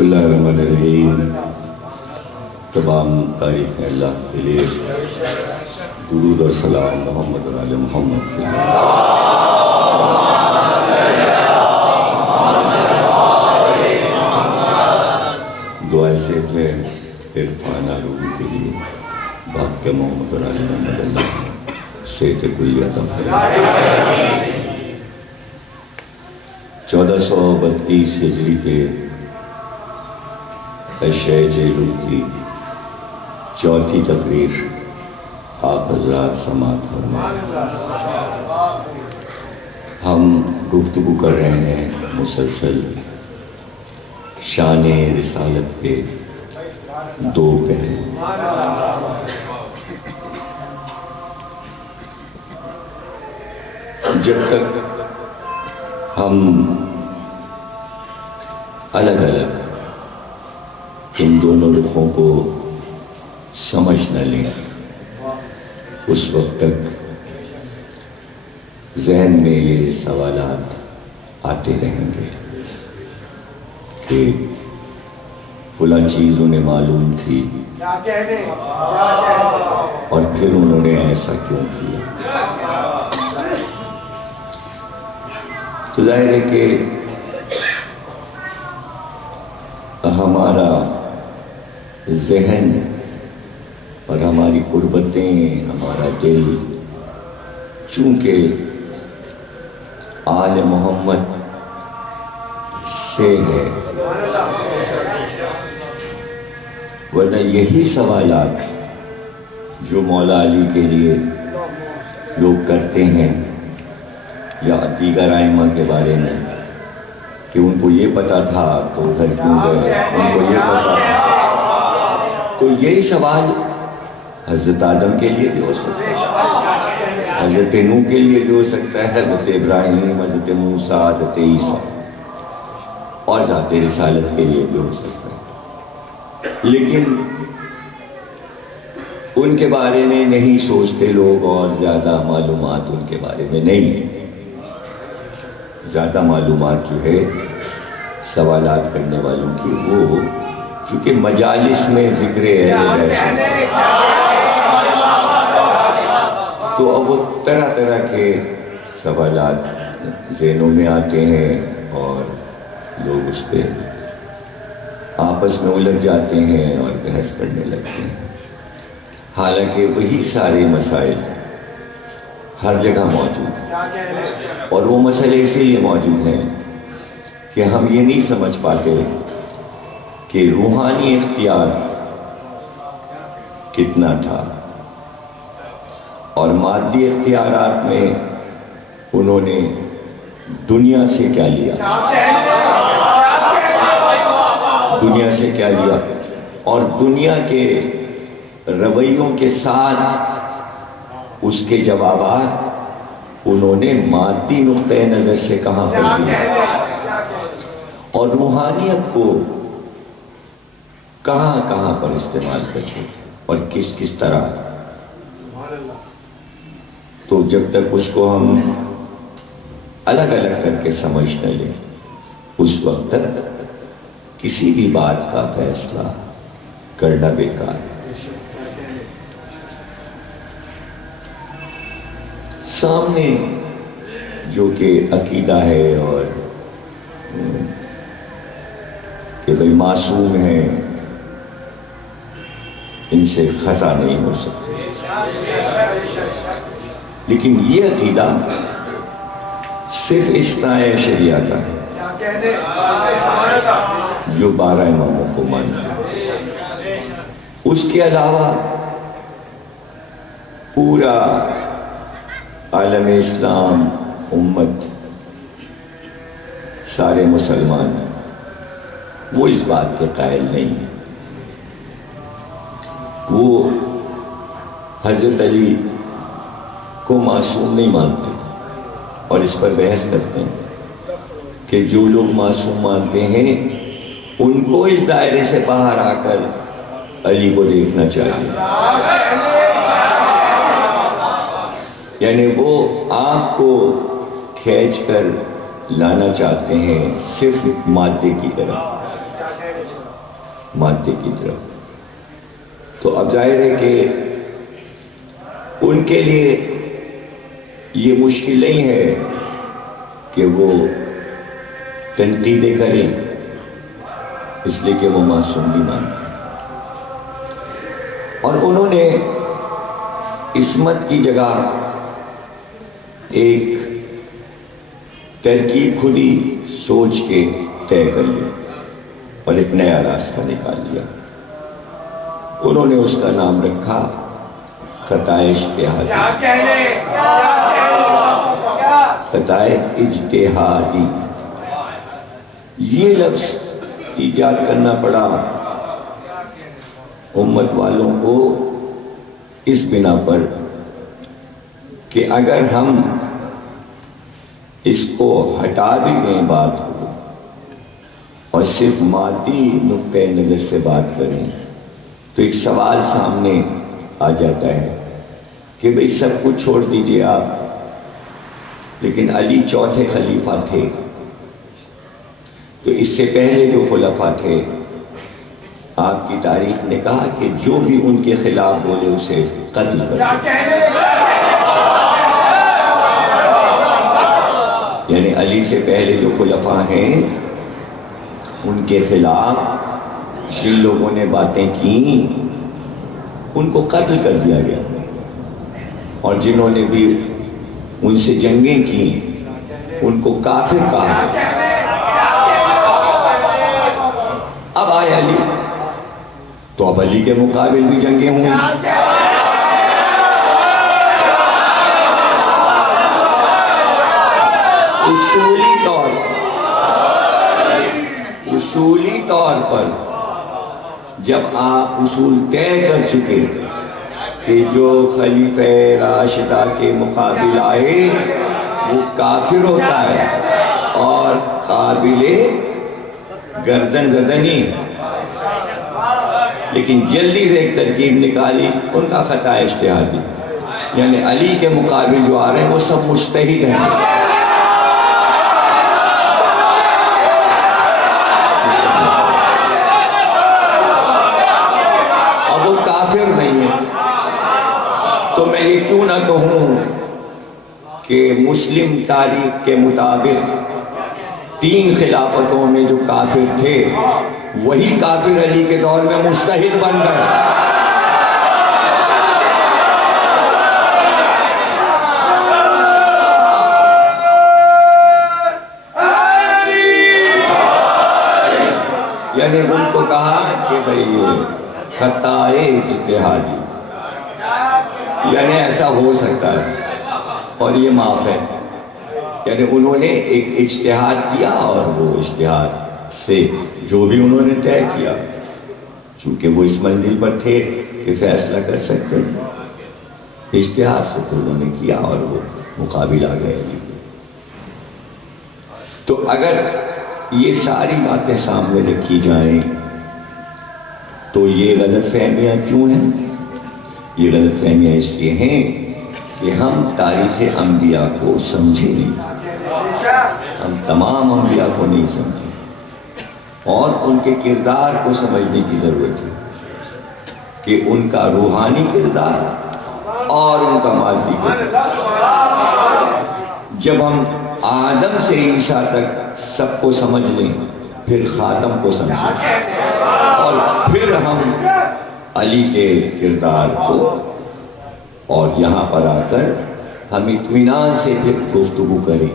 بسم اللہ الرحمن الرحیم. تمام تعریف اللہ کے لیے، درود اور سلام محمد و آل محمد کے لیے. دعائے صحت میں عرفان آلوگی کے لیے بات کے محمد اور آل محمد اللہ صحت کلی عطا فرمائے. 1432 ہجری کے عشاء جیلو کی چوتھی تقریر آپ حضرات سماعت فرمائیں. ہم گفتگو کر رہے ہیں مسلسل شان رسالت کے دو پہلو. جب تک ہم الگ الگ ان دونوں رخوں کو سمجھ نہ لیں، اس وقت تک ذہن میں یہ سوالات آتے رہیں گے کہ فلاں چیز انہیں معلوم تھی اور پھر انہوں نے ایسا کیوں کیا. تو ظاہر ہے کہ ہمارا ذہن اور ہماری قربتیں، ہمارا دل چونکہ آل محمد سے ہے، ورنہ یہی سوالات جو مولا علی کے لیے لوگ کرتے ہیں یا دیگر ائمہ کے بارے میں کہ ان کو یہ پتا تھا تو ادھر کیوں گئے، ان کو یہ پتا تھا، تو یہی سوال حضرت آدم کے لیے بھی ہو سکتا ہے، حضرت نوح کے لیے بھی ہو سکتا ہے، حضرت ابراہیم، حضرت موسیٰ، حضرت عیسیٰ اور ذات رسالت کے لیے بھی ہو سکتا ہے. لیکن ان کے بارے میں نہیں سوچتے لوگ، اور زیادہ معلومات ان کے بارے میں نہیں ہے. زیادہ معلومات جو ہے سوالات کرنے والوں کی، وہ چونکہ مجالس میں ذکر ہے تو اب وہ طرح طرح کے سوالات ذہنوں میں آتے ہیں اور لوگ اس پہ آپس میں الجھ جاتے ہیں اور بحث کرنے لگتے ہیں. حالانکہ وہی سارے مسائل ہر جگہ موجود ہیں، اور وہ مسئلے اسی لیے موجود ہیں کہ ہم یہ نہیں سمجھ پاتے کہ روحانی اختیار کتنا تھا اور مادی اختیارات میں انہوں نے دنیا سے کیا لیا، دنیا سے کیا لیا، اور دنیا کے رویوں کے ساتھ اس کے جوابات انہوں نے مادی نقطۂ نظر سے کہاں پر دیا، اور روحانیت کو کہاں کہاں پر استعمال کرتے تھے اور کس کس طرح. تو جب تک اس کو ہم الگ الگ کر کے سمجھ نہ لیں، اس وقت تک کسی بھی بات کا فیصلہ کرنا بیکار ہے. سامنے جو کہ عقیدہ ہے اور کہ بھئی معصوم ہیں، ان سے خطا نہیں ہو سکتے، لیکن یہ عقیدہ صرف اثنا عشریہ کا ہے جو 12 اماموں کو مانتے ہیں. اس کے علاوہ پورا عالم اسلام، امت، سارے مسلمان وہ اس بات کے قائل نہیں ہیں. وہ حضرت علی کو معصوم نہیں مانتے اور اس پر بحث کرتے ہیں کہ جو لوگ معصوم مانتے ہیں ان کو اس دائرے سے باہر آ کر علی کو دیکھنا چاہیے. یعنی وہ آپ کو کھینچ کر لانا چاہتے ہیں صرف مادے کی طرف، مادے کی طرف. تو اب ظاہر ہے کہ ان کے لیے یہ مشکل نہیں ہے کہ وہ تنقیدیں کریں، اس لیے کہ وہ معصوم بھی مانتے ہیں. اور انہوں نے عصمت کی جگہ ایک ترکیب خود ہی سوچ کے طے کر لی اور ایک نیا راستہ نکال لیا. انہوں نے اس کا نام رکھا خطائے اجتہادی. خطائے اجتہادی یہ لفظ ایجاد کرنا پڑا امت والوں کو اس بنا پر کہ اگر ہم اس کو ہٹا بھی دیں بات کو اور صرف مادی نقطۂ نظر سے بات کریں تو ایک سوال سامنے آ جاتا ہے کہ بھئی سب کچھ چھوڑ دیجئے آپ، لیکن علی چوتھے خلیفہ تھے، تو اس سے پہلے جو خلفاء تھے آپ کی تاریخ نے کہا کہ جو بھی ان کے خلاف بولے اسے قتل کر دو. یعنی علی سے پہلے جو خلفاء ہیں ان کے خلاف جن لوگوں نے باتیں کی ان کو قتل کر دیا گیا، اور جنہوں نے بھی ان سے جنگیں کی ان کو کافر کہا. اب آئے علی تو اب علی کے مقابل بھی جنگیں ہوئیں. اصولی طور پر جب آپ اصول طے کر چکے کہ جو خلیفہ راشدہ کے مقابل آئے وہ کافر ہوتا ہے اور قابل گردن زدنی، لیکن جلدی سے ایک ترکیب نکالی ان کا خطا اجتہادی، یعنی علی کے مقابل جو آ رہے ہیں وہ سب مجتہد ہیں. اب وہ کافر نہیں ہے. تو میں یہ کیوں نہ کہوں کہ مسلم تاریخ کے مطابق 3 خلافتوں میں جو کافر تھے وہی کافر علی کے دور میں مجتہد بن گئے. یعنی ان کو کہا کہ بھئی خطائے اجتہادی، یعنی ایسا ہو سکتا ہے اور یہ معاف ہے. یعنی انہوں نے ایک اجتہاد کیا اور وہ اجتہاد سے جو بھی انہوں نے طے کیا، چونکہ وہ اس منزل پر تھے کہ فیصلہ کر سکتے ہیں، اجتہاد سے تو انہوں نے کیا اور وہ مقابل آ گئے. تو اگر یہ ساری باتیں سامنے رکھی جائیں تو یہ غلط فہمیاں کیوں ہیں؟ یہ غلط فہمیاں اس لیے ہیں کہ ہم تاریخ انبیاء کو سمجھے نہیں، ہم تمام انبیاء کو نہیں سمجھے، اور ان کے کردار کو سمجھنے کی ضرورت ہے کہ ان کا روحانی کردار اور ان کا مادی کردار. جب ہم آدم سے عیسیٰ تک سب کو سمجھ لیں پھر خاتم کو سمجھیں اور پھر ہم علی کے کردار کو اور یہاں پر آ کر ہم اطمینان سے پھر گفتگو کریں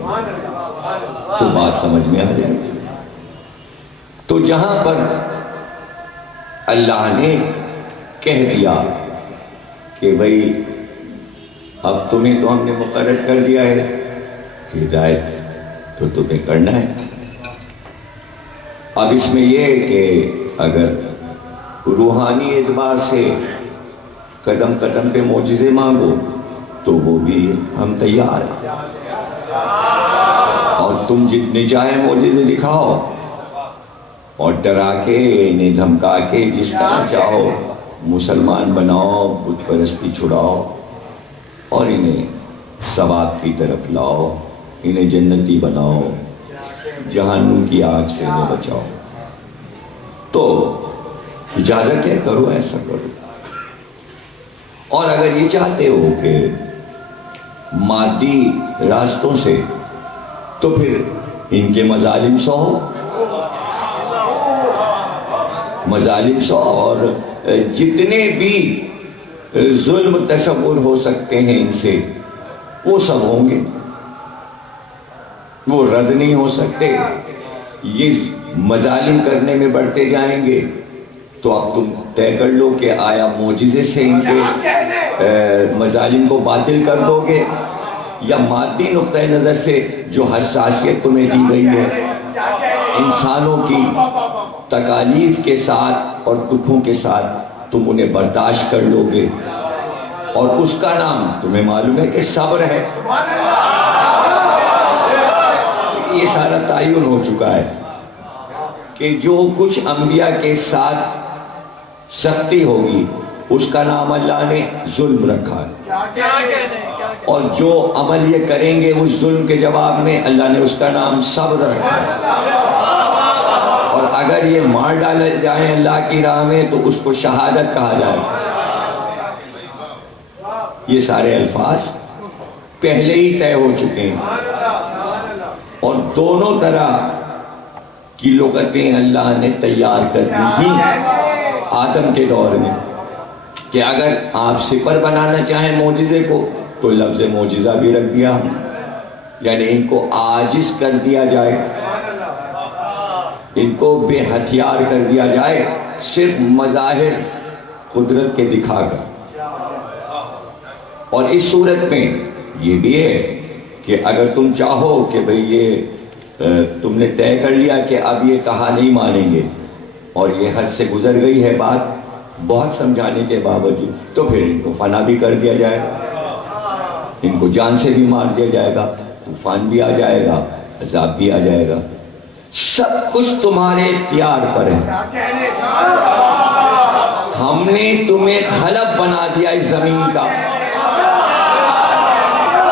تو بات سمجھ میں آ جائے گی. تو جہاں پر اللہ نے کہہ دیا کہ بھئی اب تمہیں تو ہم نے مقرر کر دیا ہے ہدایت تو تمہیں کرنا ہے. اب اس میں یہ ہے کہ اگر روحانی اعتبار سے قدم قدم پہ معجزے مانگو تو وہ بھی ہم تیار ہیں، اور تم جتنے چاہے معجزے دکھاؤ اور ڈرا کے انہیں دھمکا کے جس طرح چاہو مسلمان بناؤ، بت پرستی چھڑاؤ اور انہیں ثواب کی طرف لاؤ، انہیں جنتی بناؤ، جہنم کی آگ سے انہیں بچاؤ. تو اجازت ہے، کرو ایسا کرو. اور اگر یہ چاہتے ہو کہ مادی راستوں سے، تو پھر ان کے مظالم سہو، مظالم سہو، اور جتنے بھی ظلم تصور ہو سکتے ہیں ان سے وہ سب ہوں گے، وہ رد نہیں ہو سکتے. یہ مظالم کرنے میں بڑھتے جائیں گے تو اب تم طے کر لو کہ آیا معجزے سے ان کے مظالم کو باطل کر دو گے، یا مادی نقطۂ نظر سے جو حساسیت تمہیں دی گئی ہے انسانوں کی تکالیف کے ساتھ اور دکھوں کے ساتھ تم انہیں برداشت کر لو گے، اور اس کا نام تمہیں معلوم ہے کہ صبر ہے. یہ سارا تعین ہو چکا ہے کہ جو کچھ انبیاء کے ساتھ سختی ہوگی اس کا نام اللہ نے ظلم رکھا ہے، اور جو عمل یہ کریں گے اس ظلم کے جواب میں اللہ نے اس کا نام صبر رکھا ہے. اور اگر یہ مار ڈالے جائیں اللہ کی راہ میں تو اس کو شہادت کہا جائے. یہ سارے الفاظ پہلے ہی طے ہو چکے ہیں، اور دونوں طرح کی لغتیں اللہ نے تیار کر دی تھیں آدم کے دور میں، کہ اگر آپ صفر بنانا چاہیں معجزے کو تو لفظ معجزہ بھی رکھ دیا، یعنی ان کو عاجز کر دیا جائے، ان کو بے ہتھیار کر دیا جائے صرف مظاہر قدرت کے دکھا کر. اور اس صورت میں یہ بھی ہے کہ اگر تم چاہو کہ بھئی یہ تم نے طے کر لیا کہ اب یہ کہا نہیں مانیں گے اور یہ حد سے گزر گئی ہے بات بہت سمجھانے کے باوجود، تو پھر ان کو فنا بھی کر دیا جائے گا، ان کو جان سے بھی مار دیا جائے گا، طوفان بھی آ جائے گا، عذاب بھی آ جائے گا. سب کچھ تمہارے اختیار پر ہے. ہم نے تمہیں خلق بنا دیا اس زمین کا،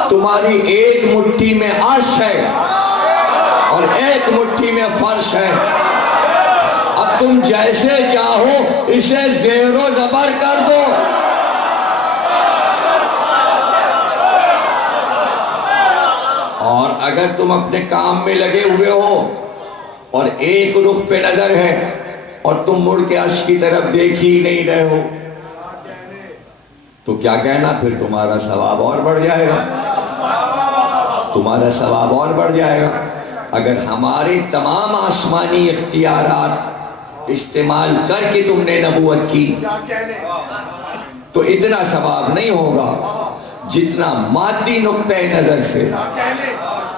تمہاری ایک مٹھی میں عرش ہے اور ایک مٹھی میں فرش ہے. اب تم جیسے چاہو اسے زیر و زبر کر دو. اور اگر تم اپنے کام میں لگے ہوئے ہو اور ایک رخ پہ نظر ہے اور تم مڑ کے عرش کی طرف دیکھ ہی نہیں رہے ہو تو کیا کہنا، پھر تمہارا ثواب اور بڑھ جائے گا، تمہارا ثواب اور بڑھ جائے گا. اگر ہمارے تمام آسمانی اختیارات استعمال کر کے تم نے نبوت کی تو اتنا ثواب نہیں ہوگا جتنا مادی نقطۂ نظر سے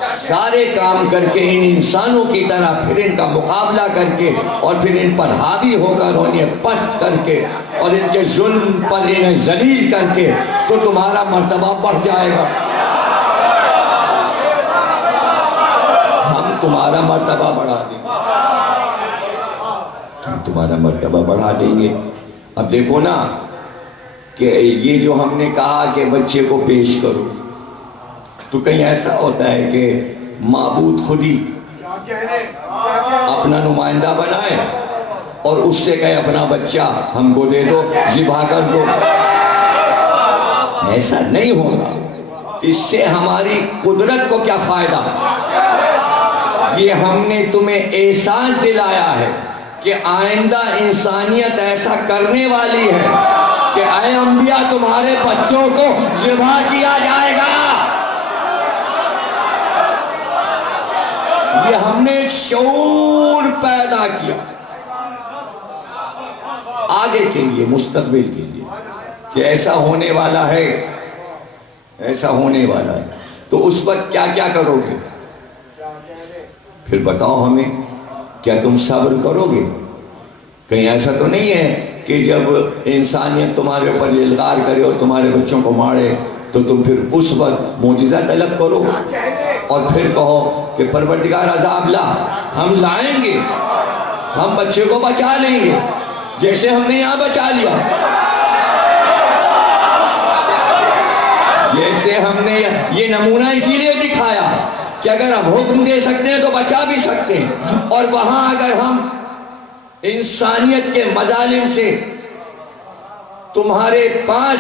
سارے کام کر کے ان انسانوں کی طرح پھر ان کا مقابلہ کر کے اور پھر ان پر حاوی ہو کر انہیں پست کر کے اور ان کے ظلم پر انہیں ذلیل کر کے تو تمہارا مرتبہ بڑھ جائے گا. ہم تمہارا مرتبہ بڑھا دیں گے، ہم تمہارا مرتبہ بڑھا دیں گے. اب دیکھو نا کہ یہ جو ہم نے کہا کہ بچے کو پیش کرو، تو کہیں ایسا ہوتا ہے کہ معبود خود ہی اپنا نمائندہ بنائے اور اس سے کہے اپنا بچہ ہم کو دے دو، ذبح کر دو. ایسا نہیں ہوگا. اس سے ہماری قدرت کو کیا فائدہ؟ یہ ہم نے تمہیں احساس دلایا ہے کہ آئندہ انسانیت ایسا کرنے والی ہے کہ اے انبیاء تمہارے بچوں کو ذبح کیا جائے گا. یہ ہم نے ایک شعور پیدا کیا آگے کے لیے، مستقبل کے لیے، کہ ایسا ہونے والا ہے، ایسا ہونے والا ہے. تو اس وقت کیا کیا کرو گے؟ پھر بتاؤ ہمیں، کیا تم صبر کرو گے؟ کہیں ایسا تو نہیں ہے کہ جب انسانیت تمہارے اوپر الغار کرے اور تمہارے بچوں کو مارے تو تم پھر اس وقت معجزہ طلب کرو اور پھر کہو کہ پروردگار عذاب لا، ہم لائیں گے، ہم بچے کو بچا لیں گے جیسے ہم نے یہاں بچا لیا، جیسے ہم نے یہ نمونہ اسی لیے دکھایا کہ اگر ہم حکم دے سکتے ہیں تو بچا بھی سکتے ہیں، اور وہاں اگر ہم انسانیت کے مظالم سے تمہارے پاس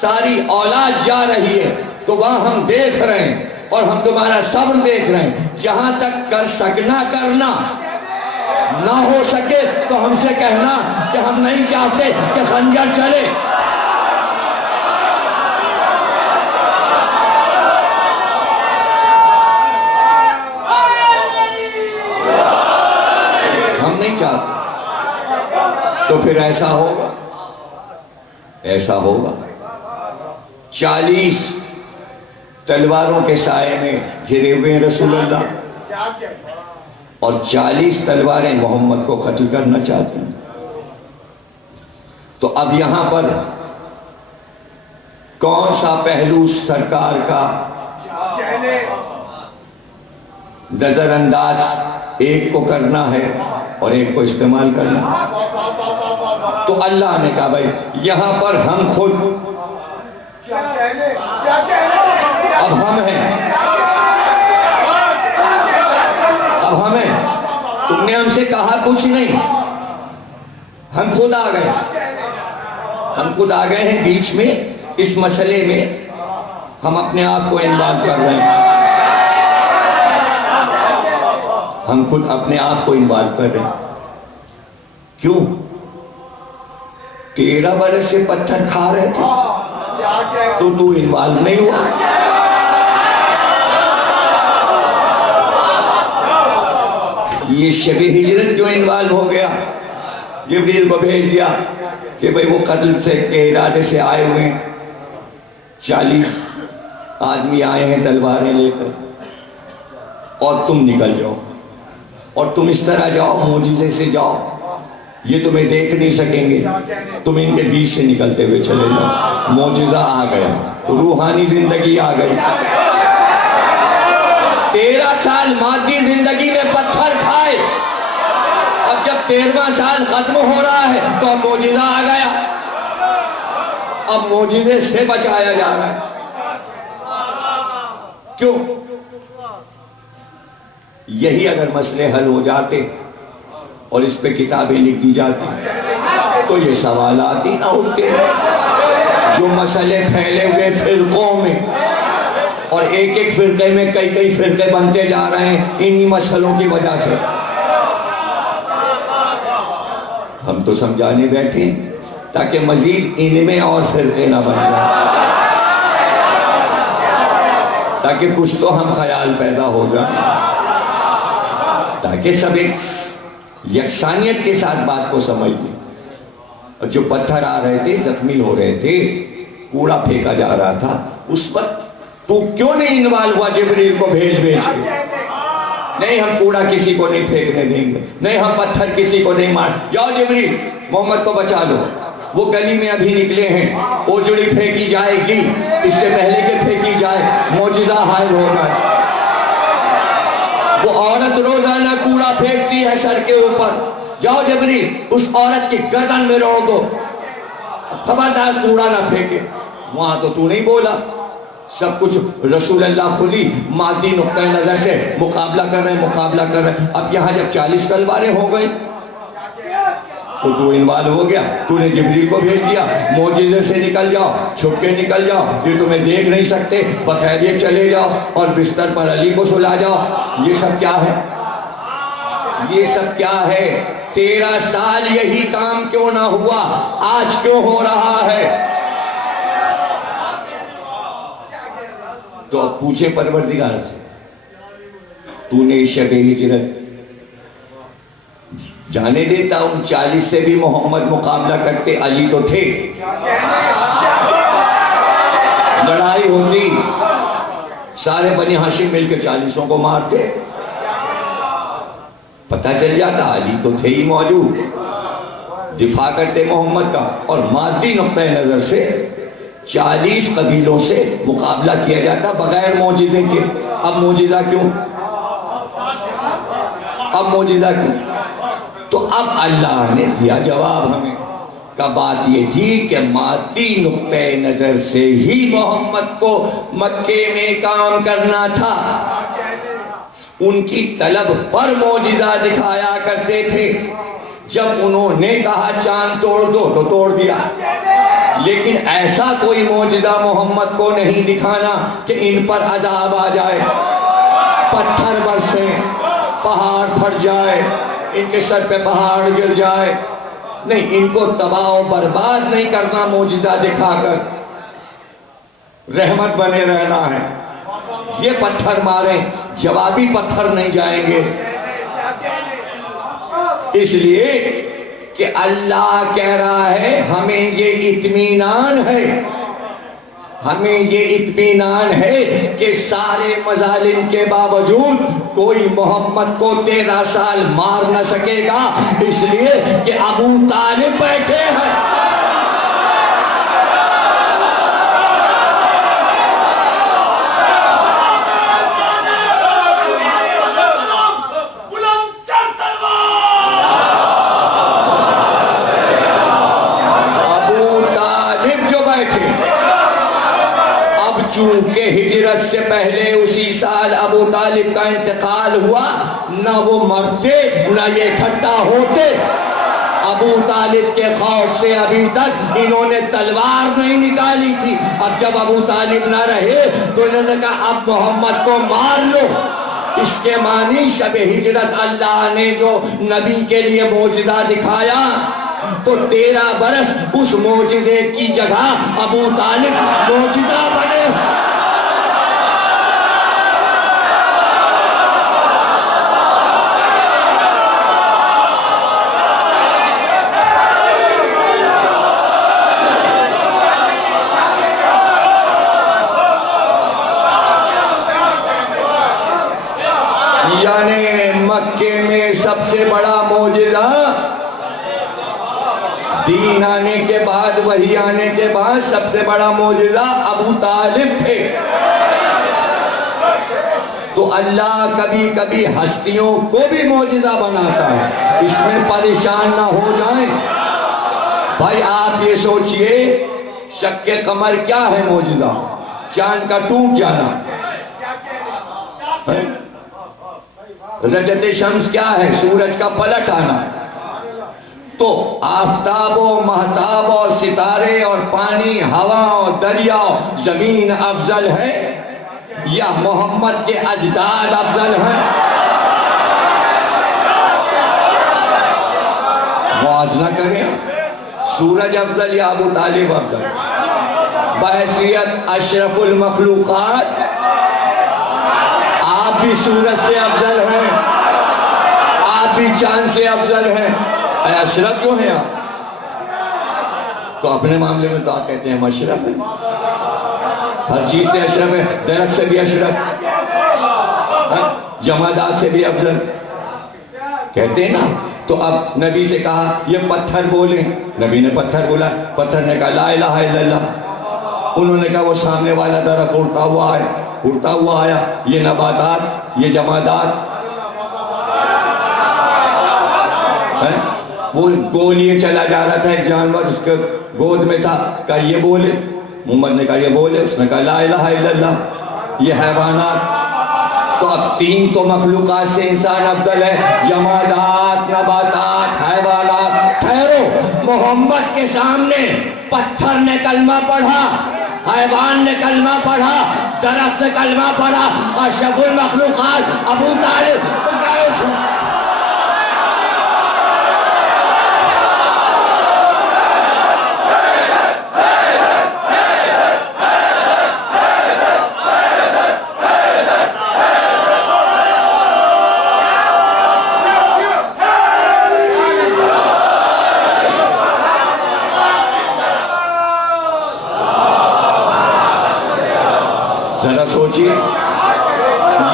ساری اولاد جا رہی ہے، تو وہاں ہم دیکھ رہے ہیں اور ہم تمہارا صبر دیکھ رہے ہیں. جہاں تک کر سکنا کرنا، نہ ہو سکے تو ہم سے کہنا کہ ہم نہیں چاہتے کہ خنجر چلے. ہم نہیں چاہتے. تو پھر ایسا ہوگا، ایسا ہوگا. 40 تلواروں کے سائے میں گھرے ہوئے رسول اللہ، اور 40 تلواریں محمد کو قتل کرنا چاہتے ہیں. تو اب یہاں پر کون سا پہلو سرکار کا نظر انداز ایک کو کرنا ہے اور ایک کو استعمال کرنا ہے؟ تو اللہ نے کہا بھائی یہاں پر ہم خود اب ہم ہیں، اب ہمیں، تم نے ہم سے کہا کچھ نہیں، ہم خود آ گئے، ہم خود آ گئے ہیں بیچ میں. اس مسئلے میں ہم اپنے آپ کو انوالو کر رہے ہیں، ہم خود اپنے آپ کو انوالو کر رہے ہیں. کیوں؟ 13 برس سے پتھر کھا رہے تھے تو انوالو نہیں ہوا. یہ شب ہجرت جو انوالو ہو گیا، جبریل کو بھیج دیا کہ بھئی وہ قتل سے کے ارادے سے آئے ہوئے ہیں، 40 آدمی آئے ہیں تلواریں لے کر، اور تم نکل جاؤ، اور تم اس طرح جاؤ، معجزے سے جاؤ، یہ تمہیں دیکھ نہیں سکیں گے، تم ان کے بیچ سے نکلتے ہوئے چلے جاؤ. معجزہ آ گیا، روحانی زندگی آ گئی. 13 سال مادی زندگی میں پتھر کھائے، اب جب 13واں سال ختم ہو رہا ہے تو اب معجزہ آ گیا، اب معجزے سے بچایا جا رہا ہے. کیوں؟ یہی اگر مسئلے حل ہو جاتے اور اس پہ کتابیں لکھ دی جاتی تو یہ سوالات ہی نہ اٹھتے. جو مسئلے پھیلے ہوئے فرقوں میں، اور ایک ایک فرقے میں کئی فرقے بنتے جا رہے ہیں انہی مسئلوں کی وجہ سے. ہم تو سمجھانے بیٹھے تاکہ مزید ان میں اور فرقے نہ بن جائیں، تاکہ کچھ تو ہم خیال پیدا ہو جائیں، تاکہ سب ایک یکسانیت کے ساتھ بات کو سمجھ لیں. اور جو پتھر آ رہے تھے، زخمی ہو رہے تھے، کوڑا پھینکا جا رہا تھا، اس وقت تو کیوں نہیں انوالو ہوا جبریل کو بھیج کے؟ نہیں ہم کوڑا کسی کو نہیں پھینکنے دیں گے، نہیں ہم پتھر کسی کو نہیں مار. جاؤ جبریل محمد کو بچا لو، وہ گلی میں ابھی نکلے ہیں، اوجڑی پھینکی جائے گی، اس سے پہلے کہ پھینکی جائے معجزہ حائل ہوگا. وہ عورت روزانہ کوڑا پھینکتی ہے سر کے اوپر، جاؤ جبریل اس عورت کی گردن میں رو دو، خبردار کوڑا نہ پھینکے. وہاں تو نہیں بولا، سب کچھ رسول اللہ خلی مادی نقطہ نظر سے مقابلہ کر رہے ہیں. اب یہاں جب 40 تلواریں ہو گئی تو انوالو ہو گیا، تو نے جبریل کو بھیج دیا، معجزے سے نکل جاؤ، چھپ کے نکل جاؤ، یہ تمہیں دیکھ نہیں سکتے، بخیریت چلے جاؤ اور بستر پر علی کو سلا جاؤ. یہ سب کیا ہے؟ یہ سب کیا ہے؟ 13 سال یہی کام کیوں نہ ہوا؟ آج کیوں ہو رہا ہے؟ تو اب پوچھے پروردگار سے، تو نے شب ہجرت جانے دیتا ان 40 سے بھی محمد مقابلہ کرتے، علی تو تھے، لڑائی ہوتی، سارے بنی ہاشم مل کے 40 کو مارتے، پتہ چل جاتا علی تو تھے ہی موجود، دفاع کرتے محمد کا، اور مادی نقطہ نظر سے 40 قبیلوں سے مقابلہ کیا جاتا بغیر معجزے کے. اب معجزہ کیوں؟ اب معجزہ کیوں؟ تو اب اللہ نے دیا جواب ہمیں، کا بات یہ تھی کہ مادی نقطہ نظر سے ہی محمد کو مکے میں کام کرنا تھا. ان کی طلب پر معجزہ دکھایا کرتے تھے، جب انہوں نے کہا چاند توڑ دو تو توڑ دیا، لیکن ایسا کوئی معجزہ محمد کو نہیں دکھانا کہ ان پر عذاب آ جائے، پتھر برسے، پہاڑ پھٹ جائے، ان کے سر پہ پہاڑ گر جائے، نہیں، ان کو تباہ و برباد نہیں کرنا معجزہ دکھا کر، رحمت بنے رہنا ہے۔ یہ پتھر ماریں، جوابی پتھر نہیں جائیں گے، اس لیے کہ اللہ کہہ رہا ہے ہمیں یہ اطمینان ہے، ہمیں یہ اطمینان ہے کہ سارے مظالم کے باوجود کوئی محمد کو 13 سال مار نہ سکے گا، اس لیے کہ ابو طالب بیٹھے ہیں۔ چونکہ ہجرت سے پہلے اسی سال ابو طالب کا انتقال ہوا، نہ وہ مرتے نہ یہ اکٹھا ہوتے۔ ابو طالب کے خوف سے ابھی تک انہوں نے تلوار نہیں نکالی تھی، اب جب ابو طالب نہ رہے تو انہوں نے کہا اب محمد کو مار لو۔ اس کے معنی شب ہجرت اللہ نے جو نبی کے لیے معجزہ دکھایا تو 13 برس اس معجزے کی جگہ ابو طالب معجزہ بنے۔ یعنی مکے میں سب سے بڑا معجزہ دین آنے کے بعد، وحی آنے کے بعد سب سے بڑا معجزہ ابو طالب تھے۔ تو اللہ کبھی کبھی ہستیوں کو بھی معجزہ بناتا ہے، اس میں پریشان نہ ہو جائیں۔ بھائی آپ یہ سوچئے شق قمر کیا ہے معجزہ؟ چاند کا ٹوٹ جانا۔ رجت شمس کیا ہے؟ سورج کا پلٹ آنا۔ تو آفتاب و مہتاب اور ستارے اور پانی، ہوا اور دریا، زمین افضل ہے یا محمد کے اجداد افضل ہیں؟ موازنہ کریں، سورج افضل یا ابو طالب افضل؟ بحیثیت اشرف المخلوقات آپ بھی سورج سے افضل ہیں، آپ بھی چاند سے افضل ہیں۔ اے اشرف کیوں ہیں آپ؟ تو اپنے معاملے میں تو آپ کہتے ہیں ہم اشرف ہیں، ہر چیز سے اشرف ہے، درخت سے بھی اشرف، جمادات سے بھی افضل کہتے ہیں نا۔ تو اب نبی سے کہا یہ پتھر بولے، نبی نے پتھر بولا، پتھر نے کہا لا الہ الا اللہ۔ انہوں نے کہا وہ سامنے والا درخت اڑتا ہوا آیا، اڑتا ہوا آیا، یہ نباتات، یہ جمادات، وہ گول یہ چلا جا رہا تھا، ایک جانور اس کے گود میں تھا، کہا یہ بولے، محمد نے کہا یہ بولے، اس نے کہا لا الہ الا اللہ۔ یہ حیوانات، تو اب 3 تو مخلوقات سے انسان افضل ہے، جمادات، نباتات، حیوانات۔ ٹھہرو، محمد کے سامنے پتھر نے کلمہ پڑھا، حیوان نے کلمہ پڑھا، درخت نے کلمہ پڑھا، اور اشرف المخلوقات ابو طالب ذرا سوچئے،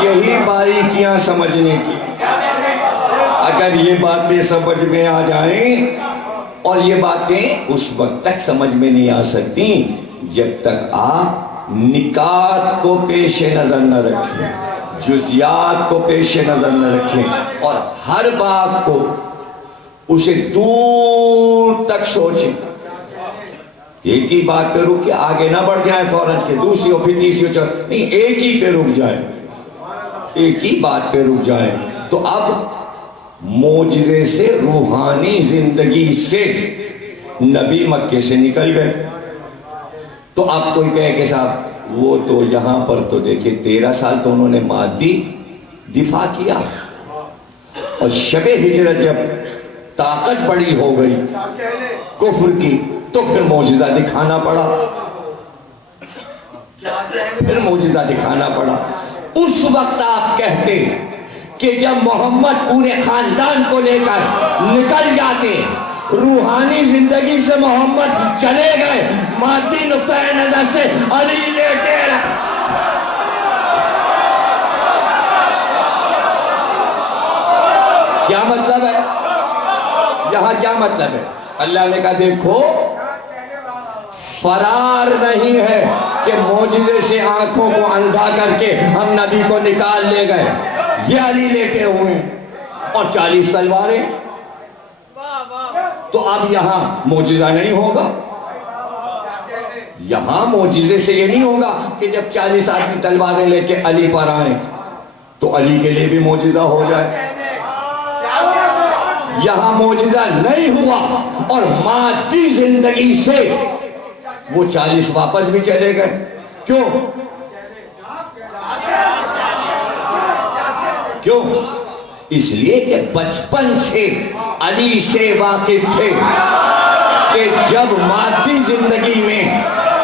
یہی باریکیاں سمجھنے کی۔ اگر یہ باتیں سمجھ میں آ جائیں، اور یہ باتیں اس وقت تک سمجھ میں نہیں آ سکتی جب تک آپ نکات کو پیش نظر نہ رکھیں، جزیات کو پیش نظر نہ رکھیں، اور ہر بات کو اسے دور تک سوچیں۔ ایک ہی بات پہ رک کے آگے نہ بڑھ جائیں فوراً کہ دوسری اور پھر تیسری اور چوتھی، نہیں، ایک ہی پہ رک جائیں، ایک ہی بات پہ رک جائیں۔ تو اب معجزے سے، روحانی زندگی سے نبی مکے سے نکل گئے. تو اب کوئی کہے کہ صاحب وہ تو یہاں پر تو دیکھیں 13 سال تو انہوں نے مادی دفاع کیا، اور شب ہجرت جب طاقت بڑی ہو گئی کفر کی تو پھر معجزہ دکھانا پڑا. پھر معجزہ دکھانا پڑا. اس وقت آپ کہتے کہ جب محمد پورے خاندان کو لے کر نکل جاتے، روحانی زندگی سے محمد چلے گئے، مادی نقطۂ نظر سے علی لیٹے رہے. کیا مطلب ہے یہاں؟ کیا مطلب ہے؟ اللہ نے کہا دیکھو فرار نہیں ہے کہ معجزے سے آنکھوں کو اندھا کر کے ہم نبی کو نکال لے گئے. یہ علی لیٹے ہوئے اور 40 تلواریں. تو اب یہاں معجزہ نہیں ہوگا. یہاں معجزے سے یہ نہیں ہوگا کہ جب 40 آدمی تلواریں لے کے علی پر آئیں تو علی کے لیے بھی معجزہ ہو جائے. یہاں معجزہ نہیں ہوا اور مادی زندگی سے وہ 40 واپس بھی چلے گئے. کیوں؟ کیوں؟ اس لیے کہ بچپن سے علی سے واقف تھے کہ جب مادی زندگی میں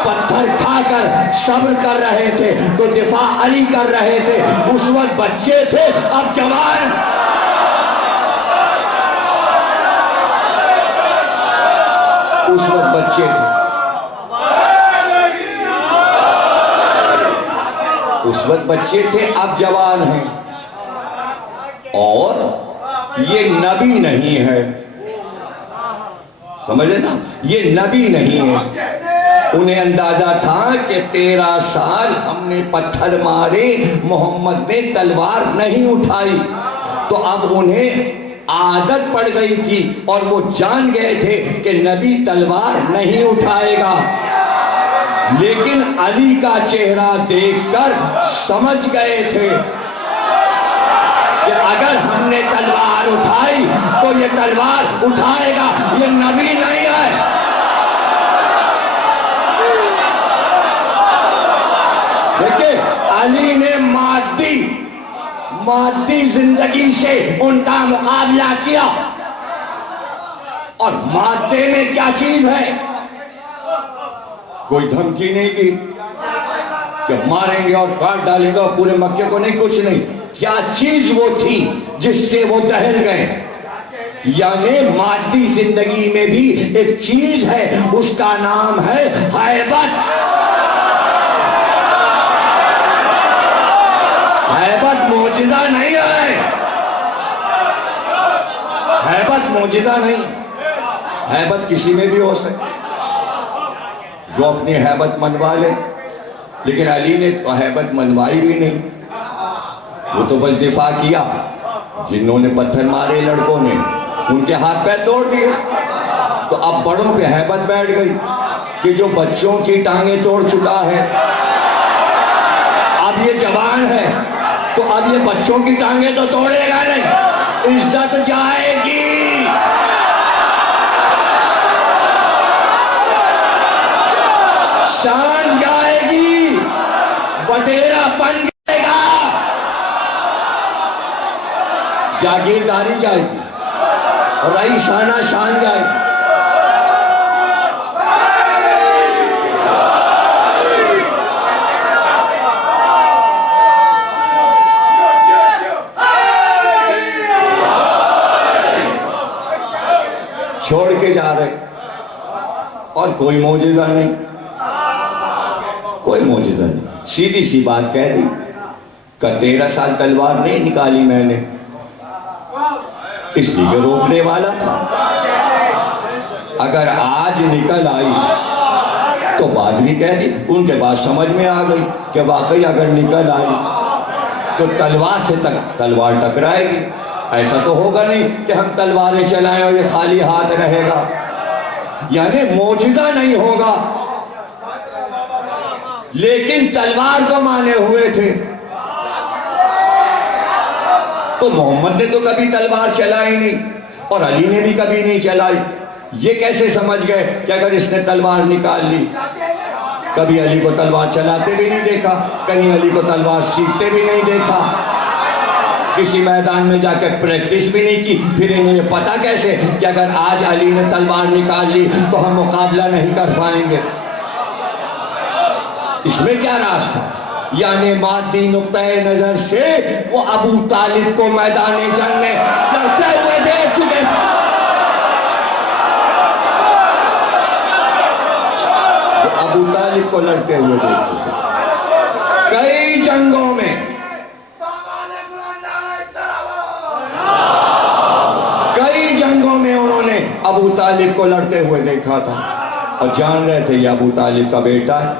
پتھر کھا کر صبر کر رہے تھے تو دفاع علی کر رہے تھے. اس وقت بچے تھے، اب جوان. اس وقت بچے تھے، اس وقت بچے تھے، اب جوان ہیں. اور یہ نبی نہیں ہے، سمجھے نا، یہ نبی نہیں ہے. انہیں اندازہ تھا کہ 13 سال ہم نے پتھر مارے، محمد نے تلوار نہیں اٹھائی. تو اب انہیں عادت پڑ گئی تھی اور وہ جان گئے تھے کہ نبی تلوار نہیں اٹھائے گا. لیکن علی کا چہرہ دیکھ کر سمجھ گئے تھے کہ اگر ہم نے تلوار اٹھائی تو یہ تلوار اٹھائے گا، یہ نبی نہیں ہے. دیکھیں علی نے مادی زندگی سے ان کا مقابلہ کیا. اور مادے میں کیا چیز ہے؟ کوئی دھمکی نہیں کی کہ ماریں گے اور کاٹ ڈالیں گے اور پورے مکے کو نہیں، کچھ نہیں. کیا چیز وہ تھی جس سے وہ دہل گئے؟ یعنی مادی زندگی میں بھی ایک چیز ہے، اس کا نام ہے ہیبت. ہیبت معجزہ نہیں ہے، ہیبت معجزہ نہیں. ہیبت کسی میں بھی ہو سکتی جو اپنی ہیبت منوا لے، لیکن علی نے تو ہیبت منوائی بھی نہیں. وہ تو بس دفاع کیا. جنہوں نے پتھر مارے لڑکوں نے ان کے ہاتھ پیر توڑ دیے. تو اب بڑوں پہ ہیبت بیٹھ گئی کہ جو بچوں کی ٹانگیں توڑ چکا ہے اب یہ جوان ہے تو اب یہ بچوں کی ٹانگیں تو توڑے گا نہیں. عزت جائے گی، شان جائے گی، وڈیرا بن جائے گا، جاگیرداری جائے گی، رئیسانہ شان جائے گی. چھوڑ کے جا رہے اور کوئی معجزہ نہیں، کوئی معجزہ نہیں. سیدھی سی بات کہہ دی کہ 13 سال تلوار نہیں نکالی میں نے، اس لیے روکنے والا تھا. اگر آج نکل آئی تو بات بھی کہہ دی. ان کے بعد سمجھ میں آ گئی کہ واقعی اگر نکل آئی تو تلوار سے تلوار ٹکرائے گی. ایسا تو ہوگا نہیں کہ ہم تلواریں چلائیں اور یہ خالی ہاتھ رہے گا. یعنی معجزہ نہیں ہوگا، لیکن تلوار تو مانے ہوئے تھے. تو محمد نے تو کبھی تلوار چلائی نہیں اور علی نے بھی کبھی نہیں چلائی. یہ کیسے سمجھ گئے کہ اگر اس نے تلوار نکال لی؟ کبھی علی کو تلوار چلاتے بھی نہیں دیکھا, کہیں علی کو تلوار سیکھتے بھی نہیں دیکھا, کسی میدان میں جا کے پریکٹس بھی نہیں کی. پھر انہیں یہ پتا کیسے کہ اگر آج علی نے تلوار نکال لی تو ہم مقابلہ نہیں کر پائیں گے؟ اس میں کیا راز تھا؟ یعنی مادی نقطۂ نظر سے وہ ابو طالب کو میدان جنگ میں لڑتے ہوئے دیکھ چکے. ابو طالب کو لڑتے ہوئے دیکھ چکے. کئی جنگوں میں انہوں نے ابو طالب کو لڑتے ہوئے دیکھا تھا اور جان رہے تھے یہ ابو طالب کا بیٹا ہے,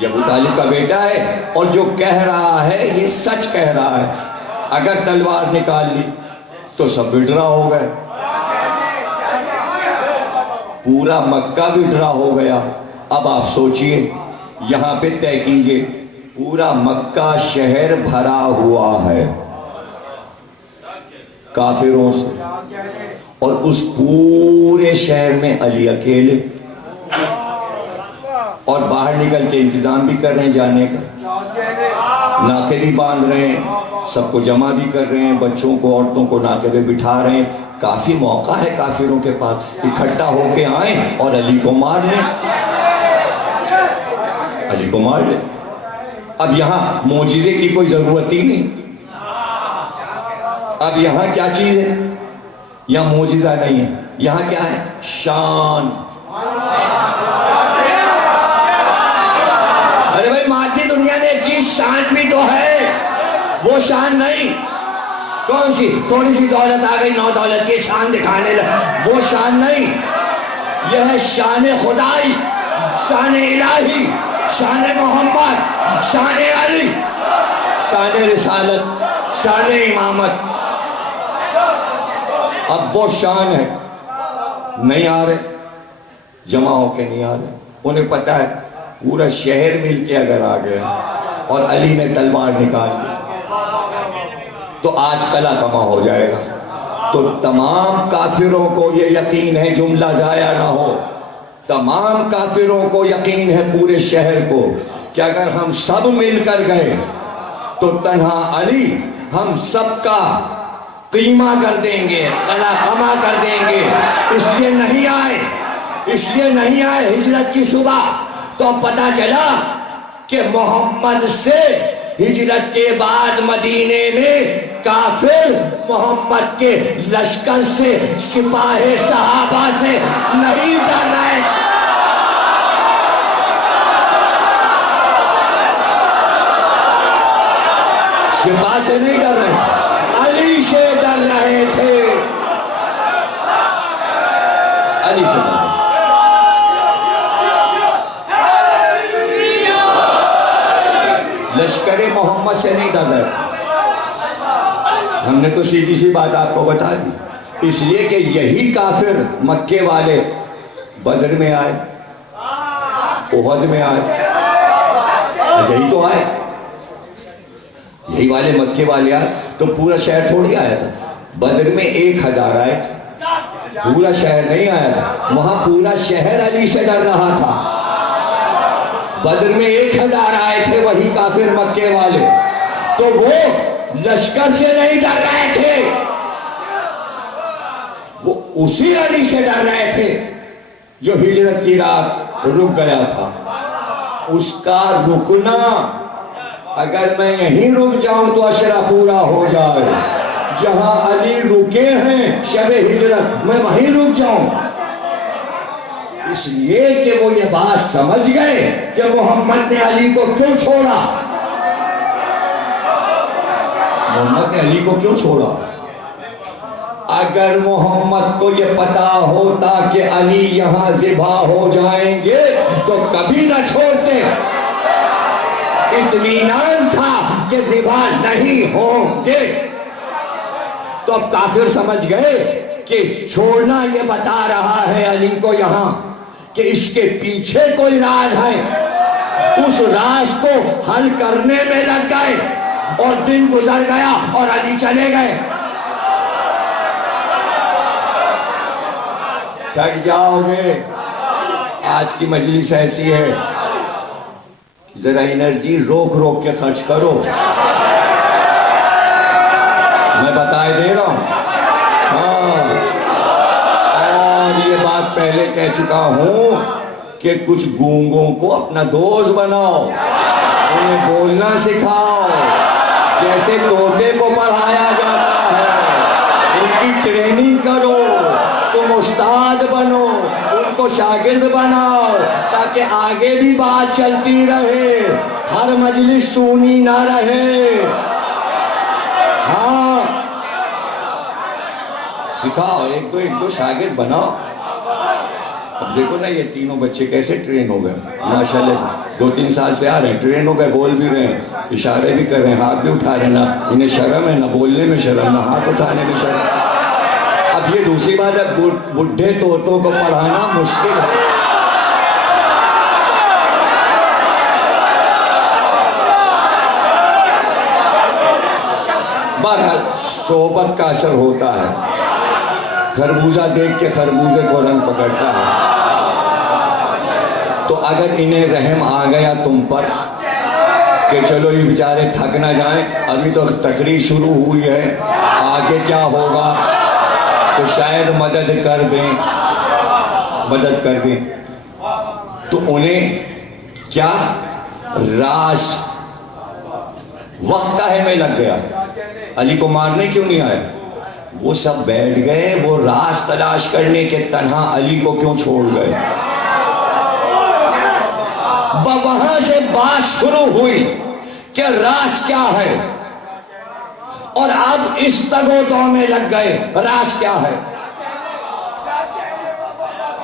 یہ ابو طالب کا بیٹا ہے اور جو کہہ رہا ہے یہ سچ کہہ رہا ہے. اگر تلوار نکال لی تو سب وڈرا ہو گئے, پورا مکہ وڈرا ہو گیا. اب آپ سوچئے, یہاں پہ طے کیجئے, پورا مکہ شہر بھرا ہوا ہے کافروں سے, اور اس پورے شہر میں علی اکیلے, اور باہر نکل کے انتظام بھی کر رہے ہیں جانے کا, ناکے بھی باندھ رہے ہیں, سب کو جمع بھی کر رہے ہیں, بچوں کو عورتوں کو ناکے پہ بٹھا رہے ہیں. کافی موقع ہے کافروں کے پاس, اکٹھا ہو کے آئیں اور علی کو مار لیں, علی کو مار لیں. اب یہاں معجزے کی کوئی ضرورت ہی نہیں. اب یہاں کیا چیز ہے؟ یہاں معجزہ نہیں ہے, یہاں کیا ہے؟ شان. ارے بھائی مادی دنیا میں ایک چیز شان بھی تو ہے, وہ شان نہیں. کون سی؟ تھوڑی سی دولت آ گئی, نو دولت کی شان دکھانے لگے, وہ شان نہیں. یہ ہے شان خدائی, شان الہی, شان محمد, شان علی, شان رسالت, شان امامت. اب وہ شان ہے, نہیں آ رہے, جمع ہو کے نہیں آ رہے. انہیں پتا ہے پورا شہر مل کے اگر آ گیا اور علی نے تلوار نکال دی تو آج کلا کما ہو جائے گا. تو تمام کافروں کو یہ یقین ہے, جملہ ضائع نہ ہو, تمام کافروں کو یقین ہے پورے شہر کو کہ اگر ہم سب مل کر گئے تو تنہا علی ہم سب کا قیمہ کر دیں گے, کلا کما کر دیں گے. اس لیے نہیں آئے ہجرت کی صبح. تو پتا چلا کہ محمد سے ہجرت کے بعد مدینے میں کافر محمد کے لشکر سے, سپاہ صحابہ سے نہیں ڈر رہے. سپاہ سے نہیں ڈر رہے, علی سے ڈر رہے تھے. علی سے ڈر رہے. لشکر محمد سے نہیں ڈر رہے تھے. ہم نے تو سیدھی سی بات آپ کو بتا دی, اس لیے کہ یہی کافر مکے والے بدر میں آئے, احد میں آئے, یہی تو آئے, یہی والے مکے والے آئے. تو پورا شہر تھوڑی آیا تھا. بدر میں 1000 آئے تھے, پورا شہر نہیں آیا تھا. وہاں پورا شہر علی سے ڈر رہا تھا. بدر میں 1000 آئے تھے وہی کافر مکے والے, تو وہ لشکر سے نہیں ڈر رہے تھے, وہ اسی علی سے ڈر رہے تھے جو ہجرت کی رات رک گیا تھا. اس کا رکنا, اگر میں یہیں رک جاؤں تو عشرہ پورا ہو جائے. جہاں علی رکے ہیں شب ہجرت, میں وہیں رک جاؤں. اس لیے کہ وہ یہ بات سمجھ گئے کہ محمد نے علی کو کیوں چھوڑا. محمد نے علی کو کیوں چھوڑا؟ اگر محمد کو یہ پتا ہوتا کہ علی یہاں ذبح ہو جائیں گے تو کبھی نہ چھوڑتے. اطمینان تھا کہ ذبح نہیں ہوں گے. تو اب کافر سمجھ گئے کہ چھوڑنا یہ بتا رہا ہے علی کو یہاں کہ اس کے پیچھے کوئی راز ہے. اس راز کو حل کرنے میں لگ گئے. اور دن گزر گیا اور علی چلے گئے. تھک جاؤ گے. آج کی مجلس ایسی ہے، ذرا انرجی روک روک کے خرچ کرو. میں بتائے دے رہا ہوں. ہاں، اور یہ بات پہلے کہہ چکا ہوں کہ کچھ گونگوں کو اپنا دوست بناؤ، انہیں بولنا سکھاؤ جیسے طوطے کو پڑھایا جاتا ہے. ان کی ٹریننگ کرو، تم استاد بنو، ان کو شاگرد بناؤ تاکہ آگے بھی بات چلتی رہے، ہر مجلس سونی نہ رہے. ہاں، سکھاؤ، ایک دو شاگرد بناؤ. اب دیکھو نا یہ تینوں بچے کیسے ٹرین ہو گئے ماشاءاللہ. 2-3 سال سے آ رہے ہیں، ٹرین ہو گئے، بول بھی رہے ہیں، اشارے بھی کر رہے ہیں، ہاتھ بھی اٹھا رہے ہیں. نا انہیں شرم ہے، نہ بولنے میں شرم، نہ ہاتھ اٹھانے میں شرم. اب یہ دوسری بات ہے، بڈھے طوطوں کو پڑھانا مشکل ہے. بہرحال صحبت کا اثر ہوتا ہے. خربوزہ دیکھ کے خربوزے کو رنگ پکڑتا ہے. تو اگر انہیں رحم آ گیا تم پر کہ چلو یہ بیچارے تھک نہ جائیں، ابھی تو تقریر شروع ہوئی ہے، آگے کیا ہوگا، تو شاید مدد کر دیں. تو انہیں کیا راز وقت کا ہے میں لگ گیا. علی کو مارنے کیوں نہیں آئے؟ وہ سب بیٹھ گئے، وہ راز تلاش کرنے کے تنہا علی کو کیوں چھوڑ گئے؟ وہاں سے بات شروع ہوئی کہ راز کیا ہے، اور اب اس تگو میں لگ گئے راز کیا ہے.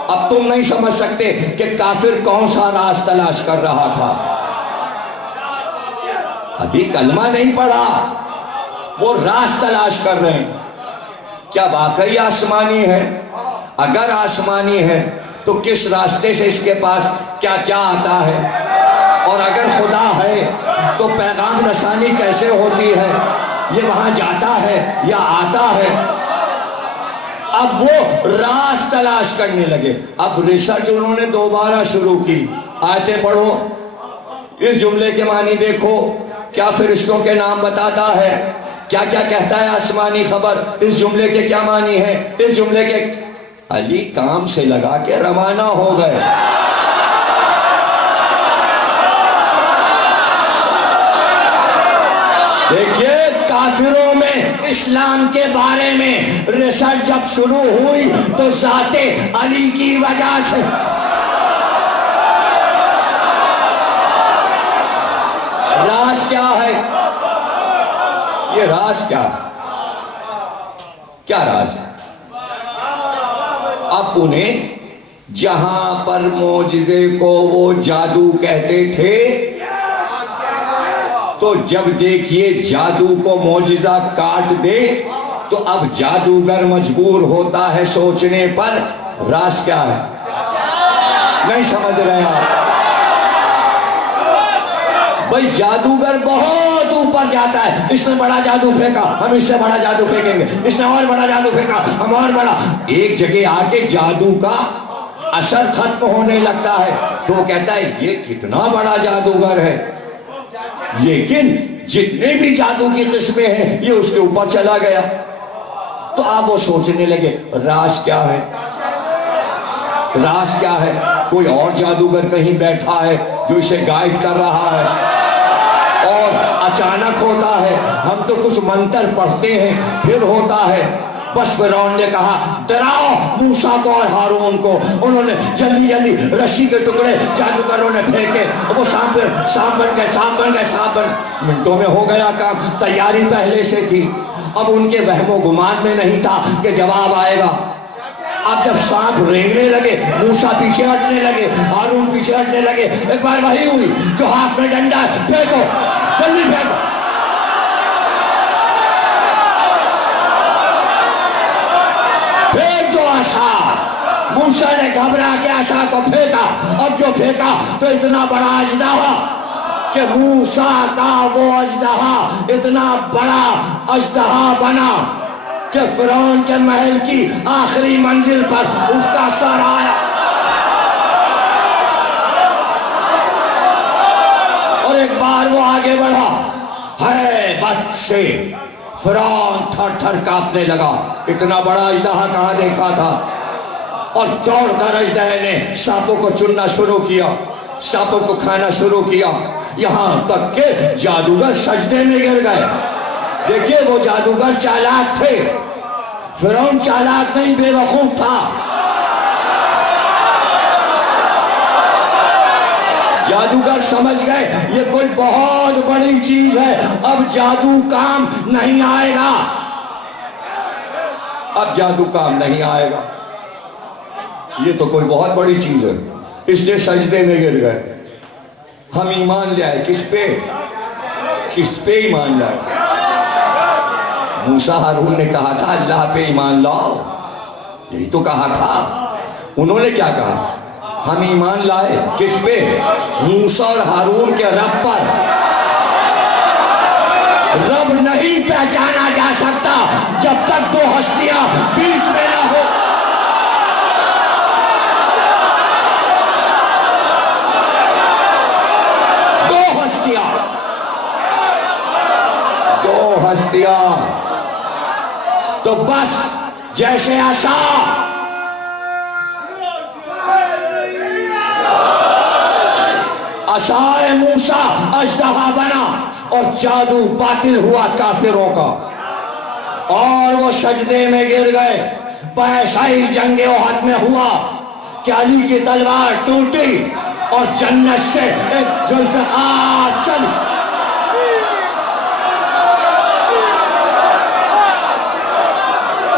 اب تم نہیں سمجھ سکتے کہ کافر کون سا راز تلاش کر رہا تھا. ابھی کلمہ نہیں پڑھا، وہ راز تلاش کر رہے ہیں. کیا واقعی آسمانی ہے؟ اگر آسمانی ہے تو کس راستے سے اس کے پاس کیا کیا آتا ہے؟ اور اگر خدا ہے تو پیغام رسانی کیسے ہوتی ہے؟ یہ وہاں جاتا ہے یا آتا ہے؟ اب وہ راز تلاش کرنے لگے. اب ریسرچ انہوں نے دوبارہ شروع کی. آیتیں پڑھو، اس جملے کے معنی دیکھو، کیا فرشتوں کے نام بتاتا ہے، کیا کیا کہتا ہے آسمانی خبر، اس جملے کے کیا معنی ہے، اس جملے کے. علی کام سے لگا کے روانہ ہو گئے. دیکھیے کافروں میں اسلام کے بارے میں ریسرچ جب شروع ہوئی تو ذات علی کی وجہ سے. راز کیا ہے؟ یہ راز کیا راز ہے؟ اب انہیں جہاں پر معجزے کو وہ جادو کہتے تھے، تو جب دیکھیے جادو کو معجزہ کاٹ دے تو اب جادوگر مجبور ہوتا ہے سوچنے پر راز کیا ہے. نہیں سمجھ رہے آپ؟ بھائی جادوگر بہت اوپر جاتا ہے. اس نے بڑا جادو پھینکا، ہم اس سے بڑا جادو پھینکیں گے. اس نے اور بڑا جادو پھینکا، ہم اور بڑا. ایک جگہ آ کے جادو کا اثر ختم ہونے لگتا ہے تو وہ کہتا ہے یہ کتنا بڑا جادوگر ہے. لیکن جتنے بھی جادو کی قسمیں ہیں یہ اس کے اوپر چلا گیا. تو آپ وہ سوچنے لگے راز کیا ہے؟ راز کیا ہے؟ کوئی اور جادوگر کہیں بیٹھا ہے جو اسے گائیڈ کر رہا ہے، اور اچانک ہوتا ہے. ہم تو کچھ منتر پڑھتے ہیں پھر ہوتا ہے. بس فرعون نے کہا ڈراؤ موسیٰ کو اور ہارون کو. انہوں نے جلدی جلدی رسی کے ٹکڑے جادوگروں نے پھینکے، وہ سانپ بن گئے. منٹوں میں ہو گیا کام. تیاری پہلے سے تھی. اب ان کے وہم و گمان میں نہیں تھا کہ جواب آئے گا. اب جب سانپ رینگنے لگے، موسیٰ پیچھے ہٹنے لگے، ہارون پیچھے ہٹنے لگے. ایک بار وہی ہوئی جو ہاتھ میں ڈنڈا ہے، پھینکو، جلدی پھینکو. پھینک دو عصا. موسیٰ نے گھبرا کے عصا کو پھینکا، اور جو پھینکا تو اتنا بڑا اژدہا کہ موسیٰ کا وہ اژدہا اتنا بڑا اژدہا بنا کہ فرعون کے محل کی آخری منزل پر اس کا سر آیا اور ایک بار وہ آگے بڑھا ہیبت سے فرعون تھر تھر کانپنے لگا. اتنا بڑا اژدہا کہاں دیکھا تھا. اور دوڑ کر اژدہے نے سانپوں کو چننا شروع کیا, سانپوں کو کھانا شروع کیا, یہاں تک کہ جادوگر سجدے میں گر گئے. دیکھیے وہ جادوگر چالاک تھے, فرعون چالاک نہیں بے وقوف تھا. جادوگر سمجھ گئے یہ کوئی بہت بڑی چیز ہے, اب جادو کام نہیں آئے گا, اب جادو کام نہیں آئے گا, یہ تو کوئی بہت بڑی چیز ہے. اس لیے سجدے میں گر گئے. ہم ایمان لے آئے کس پہ, کس پہ ایمان لائے. موسیٰ ہارون نے کہا تھا اللہ پہ ایمان لاؤ, یہی تو کہا تھا. انہوں نے کیا کہا, ہم ایمان لائے کس پہ, موسیٰ اور ہارون کے رب پر. رب نہیں پہچانا جا سکتا جب تک دو ہستیاں بیچ میں نہ ہو. دو ہستیاں تو بس جیسے عصا عصائے موسیٰ اژدہا بنا اور جادو باطل ہوا کافروں کا, اور وہ سجدے میں گر گئے. ایسا ہی جنگ احد میں ہوا کہ علی کی تلوار ٹوٹی اور جنت سے ایک ذوالفقار چلی.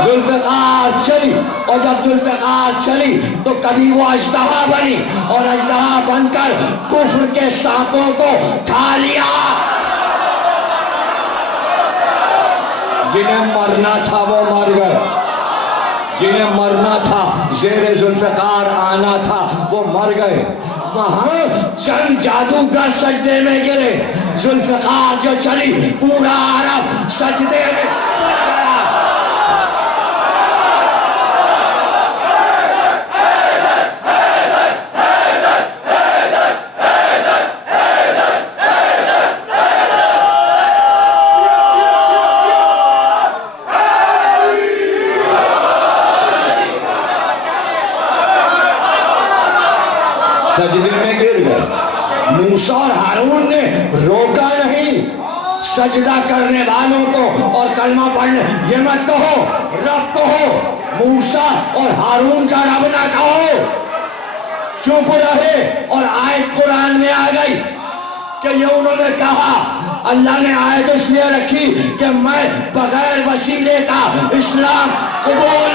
ذوالفقار چلی, اور جب ذوالفقار چلی تو کبھی وہ اژدہا بنی اور اژدہا بن کر کفر کے سانپوں کو کھا لیا. جنہیں مرنا تھا وہ مر گئے, جنہیں مرنا تھا زیر ذوالفقار آنا تھا وہ مر گئے. وہاں چند جادوگر سجدے میں گرے, ذوالفقار جو چلی پورا عرب سجدے میں. سجدے میں گر گئے. موسیٰ اور ہارون نے روکا نہیں سجدہ کرنے والوں کو اور کلمہ پڑھنے. یہ مت کہو رب کہو, موسیٰ اور ہارون کا رب نہ کہو. چپ رہے اور آیت قرآن میں آ گئی کہ یہ انہوں نے کہا. اللہ نے آیت اس لیے رکھی کہ میں بغیر وسیلے کا اسلام قبول.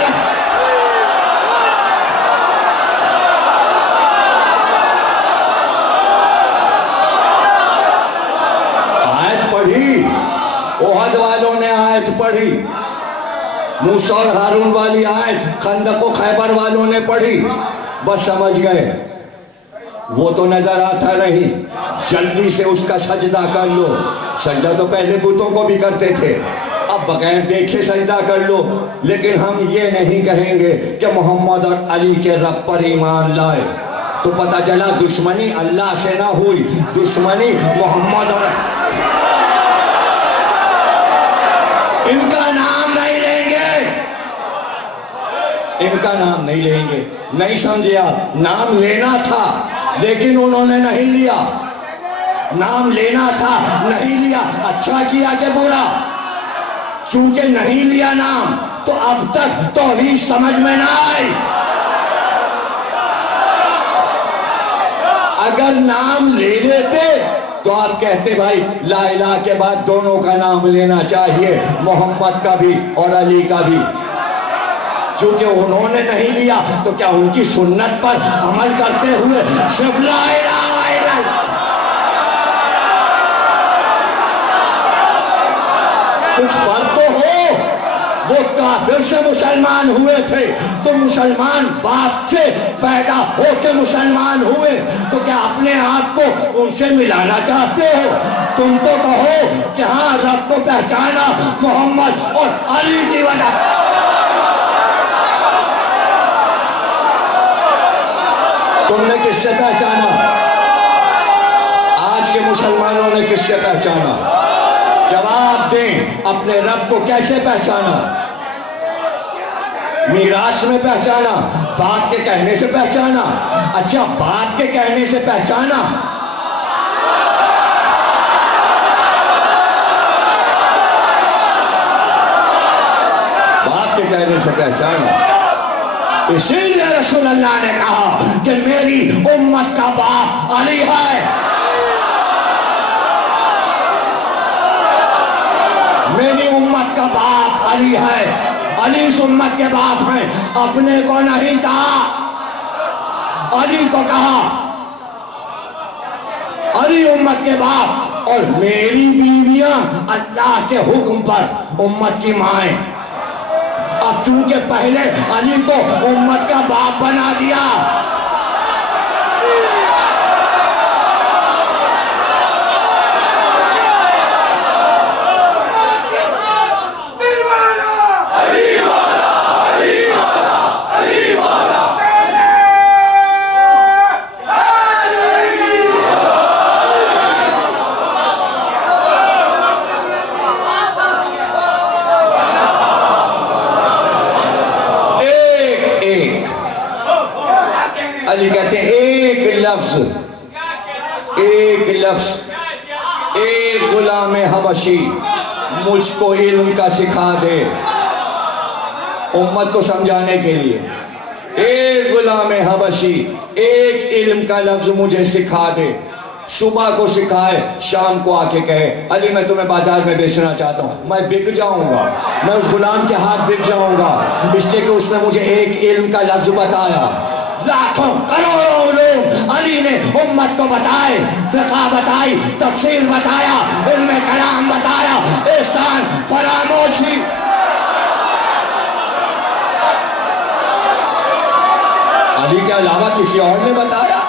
احد والوں نے آیت پڑھی, موسیٰ اور ہارون والی آیت خندق و خیبر والوں نے پڑھی, بس سمجھ گئے وہ تو نظر آتا نہیں, جلدی سے اس کا سجدہ کر لو. سجدہ تو پہلے بتوں کو بھی کرتے تھے, اب بغیر دیکھے سجدہ کر لو. لیکن ہم یہ نہیں کہیں گے کہ محمد اور علی کے رب پر ایمان لائے. تو پتہ چلا دشمنی اللہ سے نہ ہوئی, دشمنی محمد اور ان کا نام نہیں لیں گے, ان کا نام نہیں لیں گے. نہیں سمجھے آپ, نام لینا تھا لیکن انہوں نے نہیں لیا. نام لینا تھا نہیں لیا. اچھا کیا کہ برا, چونکہ نہیں لیا نام تو اب تک توحید سمجھ میں نہ آئی. اگر نام لے لیتے تو آپ کہتے بھائی لا الہ کے بعد دونوں کا نام لینا چاہیے, محمد کا بھی اور علی کا بھی. چونکہ انہوں نے نہیں لیا تو کیا ان کی سنت پر عمل کرتے ہوئے صرف لا الہ الا اللہ. کچھ فرق تو ہو, وہ کافر سے مسلمان ہوئے تھے، تو مسلمان باپ سے پیدا ہو کے مسلمان ہوئے، تو کیا اپنے آپ کو ان سے ملانا چاہتے ہو؟ تم تو کہو کہ ہاں رب کو پہچانا محمد اور علی کی وجہ سے۔ تم نے کس سے پہچانا؟ آج کے مسلمانوں نے کس سے پہچانا؟ جواب دیں، اپنے رب کو کیسے پہچانا؟ میراث میں پہچانا؟ باپ کے کہنے سے پہچانا؟ اچھا، باپ کے کہنے سے پہچانا؟ باپ کے کہنے سے پہچانا۔ اسی لیے رسول اللہ نے کہا کہ میری امت کا باپ علی ہے۔ میری امت کا باپ علی ہے، علی اس امت کے باپ ہیں، اپنے کو نہیں کہا، علی کو کہا، علی امت کے باپ، اور میری بیویاں اللہ کے حکم پر امت کی مائیں۔ اب چونکہ پہلے علی کو امت کا باپ بنا دیا، علی کہتے ہیں ایک لفظ، ایک غلام حبشی مجھ کو علم کا سکھا دے، امت کو سمجھانے کے لیے ایک غلام حبشی ایک علم کا لفظ مجھے سکھا دے، صبح کو سکھائے، شام کو آ کے کہے علی میں تمہیں بازار میں بیچنا چاہتا ہوں، میں بک جاؤں گا، میں اس غلام کے ہاتھ بک جاؤں گا، اس لیے کہ اس نے مجھے ایک علم کا لفظ بتایا۔ لاکھوں کروڑوں لوگ علی نے امت کو بتائے، فقہ بتائی، تفسیر بتایا، علم کلام بتایا، احسان، فراموشی۔ علی کے علاوہ کسی اور نے بتایا؟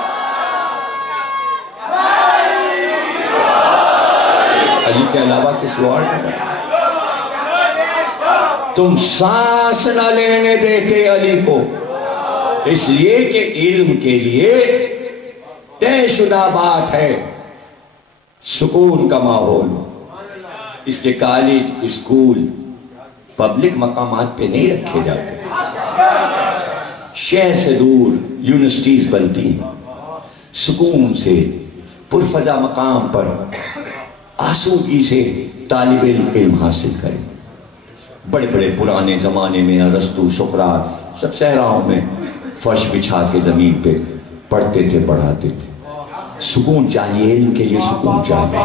علی کے علاوہ کسی اور نے بتایا؟ تم سانس نہ لینے دیتے علی کو، اس لیے کہ علم کے لیے طے شدہ بات ہے سکون کا ماحول، اس لیے کالج، اسکول، پبلک مقامات پہ نہیں رکھے جاتے، شہر سے دور یونیورسٹیز بنتی ہیں، سکون سے پرفضا مقام پر آسودگی سے طالب علم حاصل کریں۔ بڑے بڑے پرانے زمانے میں ارسطو، سقراط سب صحراؤں میں فرش بچھا کے زمین پہ پڑھتے تھے، پڑھاتے تھے۔ سکون چاہیے، علم کے لیے سکون چاہیے،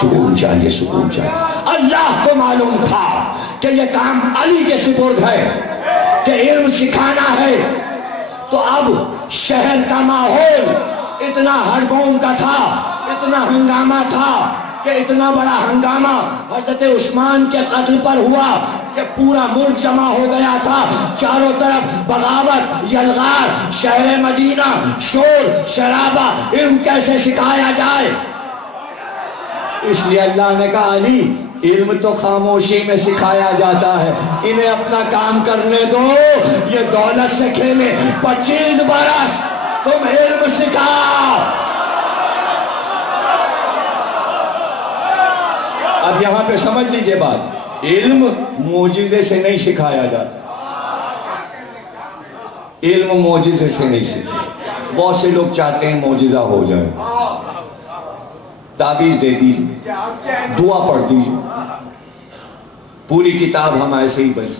سکون چاہیے، سکون چاہیے۔ اللہ کو معلوم تھا کہ یہ کام علی کے سپرد ہے، کہ علم سکھانا ہے، تو اب شہر کا ماحول اتنا ہڑبڑ کا تھا، اتنا ہنگامہ تھا کہ اتنا بڑا ہنگامہ حضرت عثمان کے قتل پر ہوا کہ پورا ملک جمع ہو گیا تھا، چاروں طرف بغاوت، یلغار، شہر مدینہ، شور شرابہ، علم کیسے سکھایا جائے؟ اس لیے اللہ نے کہا علی علم تو خاموشی میں سکھایا جاتا ہے، انہیں اپنا کام کرنے دو، یہ دولت سے کھیلے، 25 برس تم علم سکھاؤ۔ اب یہاں پہ سمجھ لیجئے بات، علم معجزے سے نہیں سکھایا جاتا، علم معجزے سے نہیں سکھایا۔ بہت سے لوگ چاہتے ہیں معجزہ ہو جائے، تعویذ دے دیجیے، دعا پڑھ دیجیے، پوری کتاب ہم ایسے ہی بس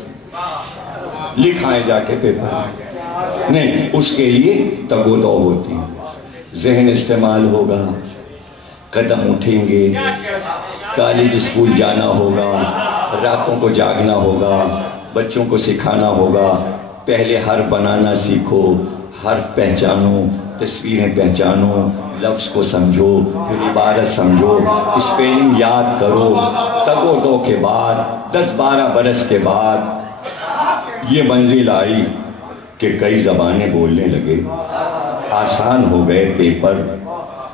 لکھائیں جا کے پیپر نہیں، اس کے لیے تگ و دو ہوتی ہے، ذہن استعمال ہوگا، قدم اٹھیں گے، کالج اسکول جانا ہوگا، راتوں کو جاگنا ہوگا، بچوں کو سکھانا ہوگا، پہلے حرف بنانا سیکھو، حرف پہچانو، تصویریں پہچانو، لفظ کو سمجھو، پھر عبارت سمجھو، اسپیلنگ یاد کرو، تگ و دو کے بعد 10-12 برس کے بعد یہ منزل آئی کہ کئی زبانیں بولنے لگے، آسان ہو گئے پیپر،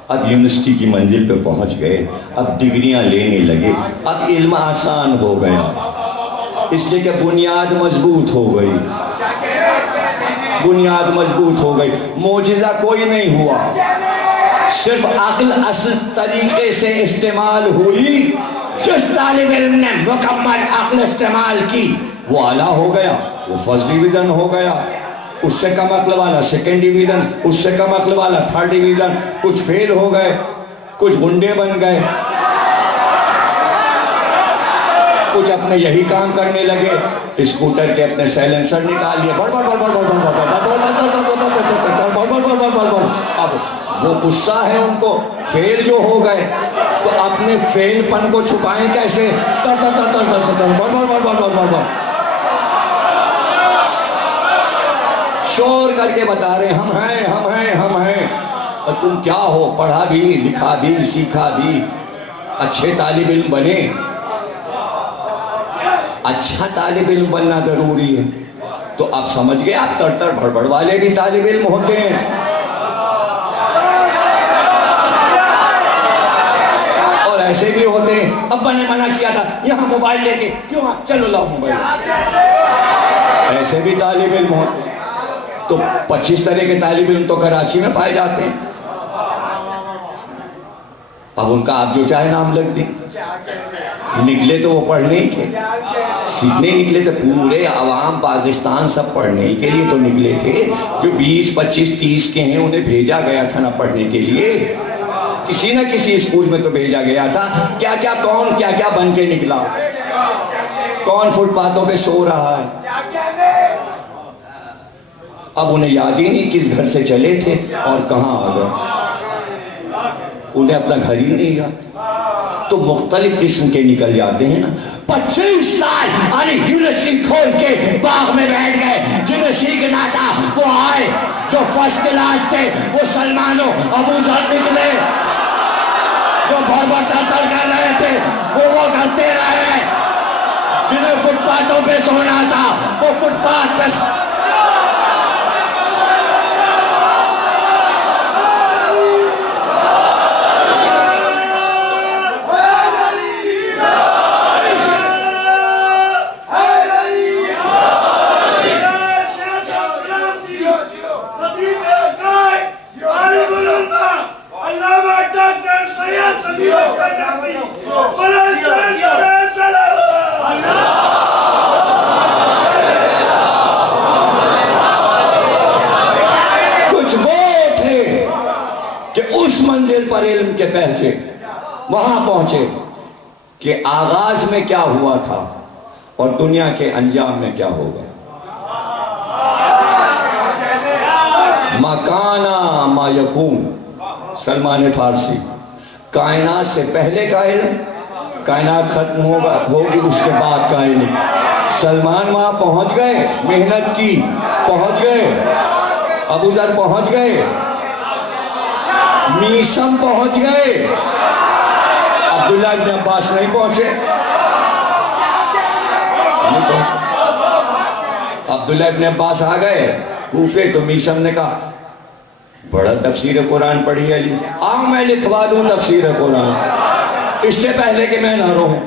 اب یونیورسٹی کی منزل پہ پہنچ گئے، اب ڈگریاں لینے لگے، اب علم آسان ہو گیا، اس لیے کہ بنیاد مضبوط ہو گئی، بنیاد مضبوط ہو گئی۔ معجزہ کوئی نہیں ہوا، صرف عقل اصل طریقے سے استعمال ہوئی۔ جس طالب علم نے مکمل عقل استعمال کی وہ اعلیٰ ہو گیا، وہ فرسٹ ڈویژن ہو گیا، اس سے کم عقل والا سیکنڈ ڈویژن، اس سے کم عقل والا تھرڈ ڈویژن، کچھ فیل ہو گئے، کچھ گنڈے بن گئے، کچھ اپنے یہی کام کرنے لگے، اسکوٹر کے اپنے سائلنسر نکال لیے، اب وہ غصہ ہے ان کو، فیل جو ہو گئے تو اپنے فیل پن کو چھپائیں کیسے؟ شور کر کے بتا رہے ہم ہیں ہم ہیں ہم ہیں، اور تم کیا ہو؟ پڑھا بھی، لکھا بھی، سیکھا بھی، اچھے طالب علم بنے، اچھا طالب علم بننا ضروری ہے۔ تو اب سمجھ گئے، آپ تڑ بڑبڑ والے بھی طالب علم ہوتے ہیں، اور ایسے بھی ہوتے ہیں۔ ابا نے منع کیا تھا یہاں موبائل لے کے کیوں، چلو لاؤ موبائل، ایسے بھی طالب علم ہوتے ہیں۔ تو 25 طرح کے طالب علم تو کراچی میں پائے جاتے ہیں، اب ان کا آپ جو چاہے نام لگ دیں، نکلے تو وہ پڑھنے کے سیکھنے نکلے تھے، پورے عوام پاکستان سب پڑھنے کے لیے تو نکلے تھے، جو 20 25 30 کے ہیں انہیں بھیجا گیا تھا نہ پڑھنے کے لیے، کسی نہ کسی اسکول میں تو بھیجا گیا تھا۔ کیا کیا کون کیا کیا بن کے نکلا، کون فٹ پاتھوں پہ سو رہا ہے، اب انہیں یاد ہی نہیں کس گھر سے چلے تھے اور کہاں آ گئے، انہیں اپنا گھر ہی نہیں یاد۔ تو مختلف قسم کے نکل جاتے ہیں نا۔ 25 سال علی یونیورسٹی کھول کے باغ میں بیٹھ گئے، جنہیں سیکھنا تھا وہ آئے، جو فرسٹ کلاس تھے وہ سلمان و ابو ذر نکلے، جو بھر تر کر رہے تھے وہ کرتے رہے، جنہیں فٹ پاتھوں پہ سونا تھا وہ فٹ پاتھ پہ پر علم کے پہنچے، وہاں پہنچے کہ آغاز میں کیا ہوا تھا اور دنیا کے انجام میں کیا ہوگا۔ مکانا ما یکون، سلمان فارسی، کائنات سے پہلے کا علم، کائنات ختم ہوگی اس کے بعد کا علم۔ سلمان وہاں پہنچ گئے، محنت کی، پہنچ گئے، ابو ذر پہنچ گئے، میسم پہنچ گئے، عبداللہ ابن عباس نہیں پہنچے، عبداللہ ابن عباس آ گئے کوفے، تو میسم نے کہا بڑا تفسیر قرآن پڑھی علی، آؤ میں لکھوا دوں تفسیر قرآن، اس سے پہلے کہ میں نہ رہوں۔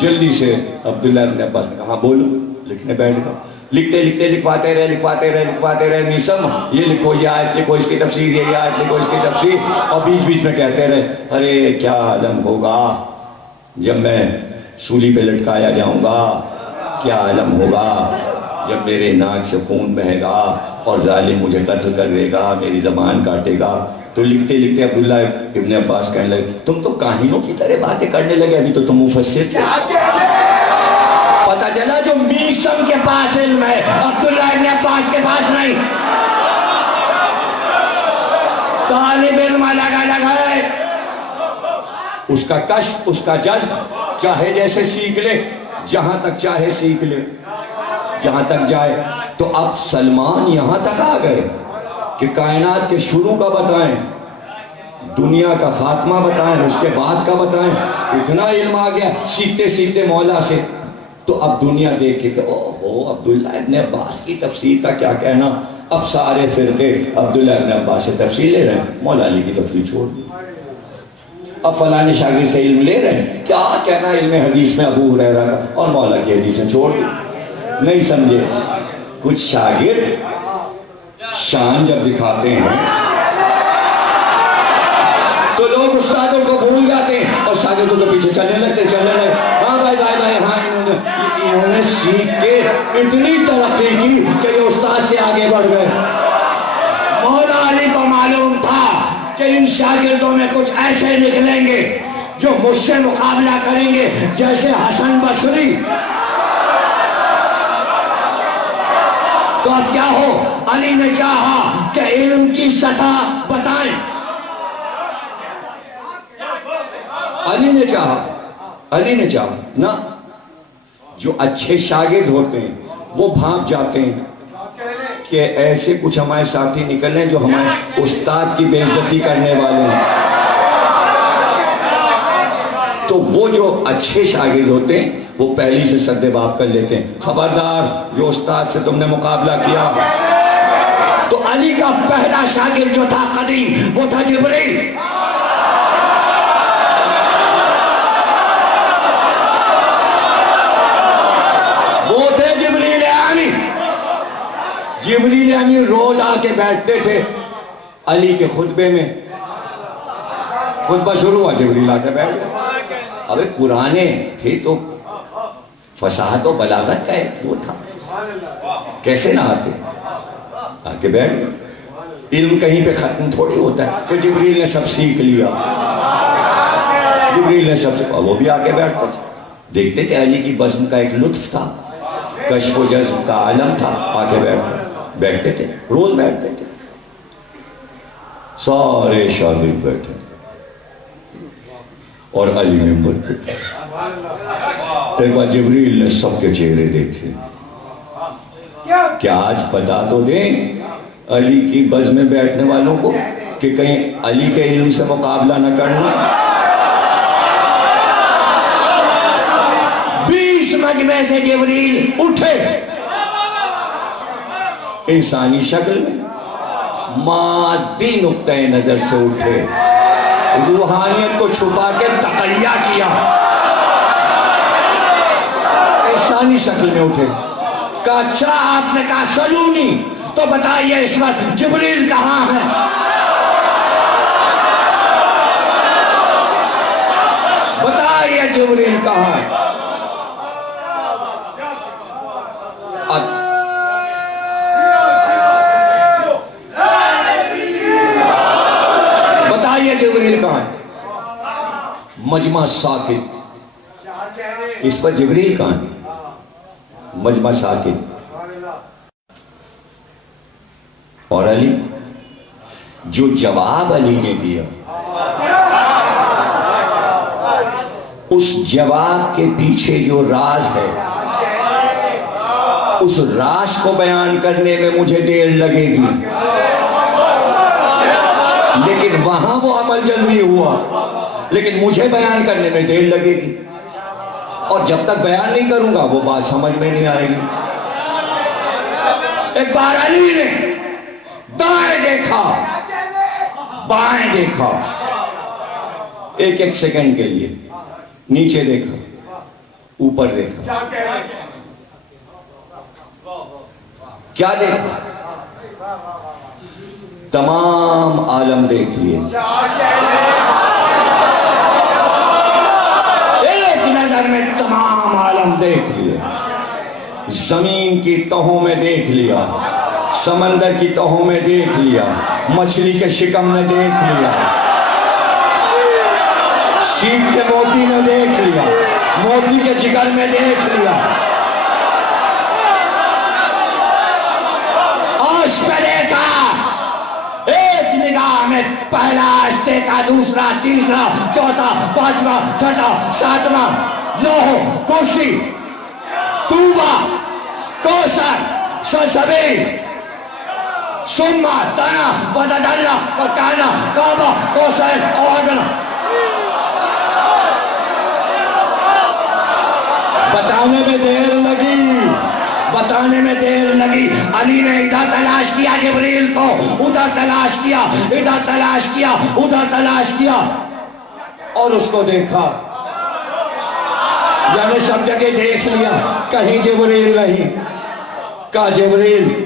جلدی سے عبداللہ ابن عباس نے کہا ہاں بولو، لکھنے بیٹھ گئے، لکھتے لکھتے لکھواتے رہے، میسم یہ لکھو، یہ آیت لکھو اس کی تفسیر، یہ آیت لکھو اس کی تفسیر، اور بیچ بیچ میں کہتے رہے ارے کیا عالم ہوگا جب میں سولی پہ لٹکایا جاؤں گا، کیا عالم ہوگا جب میرے ناک سے خون بہے گا اور ظالم مجھے قتل کر دے گا، میری زبان کاٹے گا۔ تو لکھتے لکھتے عبداللہ ابن عباس کہنے لگے تم تو کاہنوں کی طرح باتیں کرنے لگے، ابھی تو تم مفسر تھے۔ پتا چلا جو میسم کے پاس علم ہے عبداللہ ابن عباس کے پاس نہیں۔ طالب علم الگ الگ ہے، اس کا کشف، اس کا جذب، چاہے جیسے سیکھ لے، جہاں تک چاہے سیکھ لے، جہاں تک جائے۔ تو اب سلمان یہاں تک آ گئے، کہ کائنات کے شروع کا بتائیں، دنیا کا خاتمہ بتائیں، اس کے بعد کا بتائیں. اتنا علم آ گیا سیکھتے سیکھتے مولا سے. تو اب دنیا دیکھ کے کہ اوہو عبداللہ ابن عباس کی تفسیر کا کیا کہنا. اب سارے فرقے عبداللہ ابن عباس سے تفسیر لے رہے ہیں، مولا علی کی تفسیر چھوڑ دی. اب فلاں شاگرد سے علم لے رہے ہیں، کیا کہنا علم حدیث میں ابو ہریرہ کا، اور مولا کی حدیثیں چھوڑ دی. نہیں سمجھے. کچھ شاگرد شان جب دکھاتے ہیں تو لوگ استادوں کو بھول جاتے ہیں اور شاگردوں کے پیچھے چلنے لگتے. ہاں بھائی ہاں انہوں نے سیکھ کے اتنی ترقی کی کہ یہ استاد سے آگے بڑھ گئے. مولا علی کو معلوم تھا کہ ان شاگردوں میں کچھ ایسے نکلیں گے جو مجھ سے مقابلہ کریں گے، جیسے حسن بصری. تو اب کیا ہو، علی نے چاہا کہ علم کی سطح بتائیں. علی نے چاہا نا. جو اچھے شاگرد ہوتے ہیں وہ بھانپ جاتے ہیں کہ ایسے کچھ ہمارے ساتھی نکلے جو ہمارے استاد کی بے عزتی کرنے والے ہیں. تو وہ جو اچھے شاگرد ہوتے ہیں وہ پہلی سے سد باب کر لیتے ہیں. خبردار جو استاد سے تم نے مقابلہ کیا. تو علی کا پہلا شاگرد جو تھا قدیم، وہ تھا جبریل. جبریل امین روز آ کے بیٹھتے تھے علی کے خطبے میں. خطبہ شروع ہوا، جبریل آ کے بیٹھ گئے. ابھی پرانے تھے تو فصاحت و بلاغت کا ایک وہ تھا، کیسے نہ آتے، آ کے بیٹھ گئے. علم کہیں پہ ختم تھوڑی ہوتا ہے. تو جبریل نے سب سیکھ لیا. جبریل نے سب سے، وہ بھی آ کے بیٹھتے تھے. دیکھتے تھے علی کی بزم کا ایک لطف تھا، کشف و جذب کا عالم تھا. آ کے بیٹھتے تھے، روز بیٹھتے تھے. سارے شاگرد بیٹھے اور علی ممبر پہ تھے. ایک بار جبریل نے سب کے چہرے دیکھے. کیا آج بتا تو دیں علی کی بز میں بیٹھنے والوں کو کہ کہیں علی کے علم سے مقابلہ نہ کرنا. 20 مجمع سے جبریل اٹھے انسانی شکل میں، مادی نقطۂ نظر سے اٹھے، روحانیت کو چھپا کے تقیہ کیا. انسانی شکل میں اٹھے. کہا اچھا آپ نے کہا سلونی، تو بتائیے اس وقت جبریل کہاں ہے؟ بتائیے جبریل کہاں ہے؟ بتائیے جبریل کہاں ہے؟ مجمع ساکت. اس پر جبریل کہاں ہے؟ مجمع ساکت. اور علی، جو جواب علی نے دیا اس جواب کے پیچھے جو راز ہے، اس راز کو بیان کرنے میں مجھے دیر لگے گی، لیکن وہاں وہ عمل جلدی ہوا، لیکن مجھے بیان کرنے میں دیر لگے گی. اور جب تک بیان نہیں کروں گا وہ بات سمجھ میں نہیں آئے گی. ایک بار علی نے دائیں دیکھا، بائیں دیکھا، ایک سیکنڈ کے لیے، نیچے دیکھا، اوپر دیکھا. کیا دیکھا؟ تمام عالم دیکھ لیے. ایک نظر میں تمام عالم دیکھ لیا. زمین کی تہوں میں دیکھ لیا، سمندر کی تہوں میں دیکھ لیا، مچھلی کے شکم میں دیکھ لیا، سیپ کے موتی میں دیکھ لیا، موتی کے جگر میں دیکھ لیا. آج پہ دیکھا، ایک نگاہ میں پہلا آستے کا، دوسرا، تیسرا، چوتھا، پانچواں، چھٹا، ساتواں، لوہ، کرسی، طوبہ، کوثر، سلسبیل، ثم دنا فتدلى فكان قاب قوسين او ادنى. بتانے میں دیر لگی، بتانے میں دیر لگی. علی نے ادھر تلاش کیا جبریل کو، ادھر تلاش کیا، ادھر تلاش کیا، ادھر تلاش کیا، اور اس کو دیکھا. یعنی سب جگہ دیکھ لیا، کہیں جبریل نہیں. کہا جبریل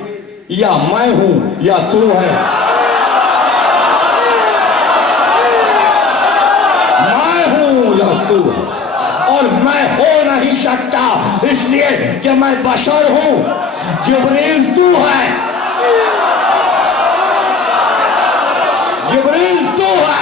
یا میں ہوں یا تو ہے. میں ہوں یا تو ہے، اور میں ہو نہیں سکتا اس لیے کہ میں بشر ہوں. جبریل تو ہے، جبریل تو ہے.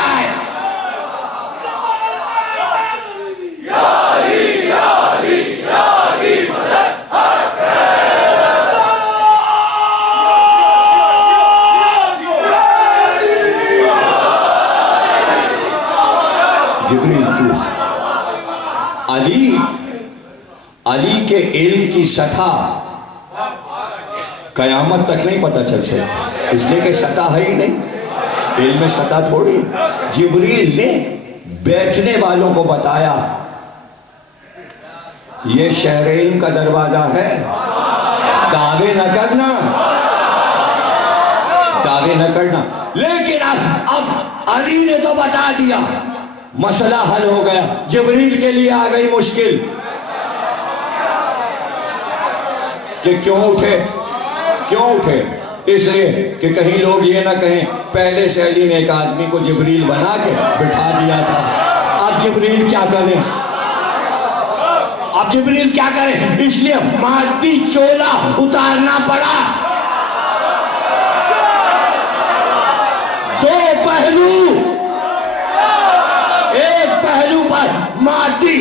علی کے علم کی سطح قیامت تک نہیں پتہ چل سکتی، اس لیے کہ سطح ہے ہی نہیں. علم میں سطح تھوڑی. جبریل نے بیٹھنے والوں کو بتایا یہ شہرین کا دروازہ ہے، دعوے نہ کرنا، دعوے نہ کرنا. لیکن اب علی نے تو بتا دیا، مسئلہ حل ہو گیا. جبریل کے لیے آ گئی مشکل کہ کیوں اٹھے، کیوں اٹھے؟ اس لیے کہ کہیں لوگ یہ نہ کہیں پہلے سے علی نے ایک آدمی کو جبریل بنا کے بٹھا دیا تھا. اب جبریل کیا کریں، اب جبریل کیا کریں؟ اس لیے مادی چولا اتارنا پڑا. دو پہلو، ایک پہلو پر مادی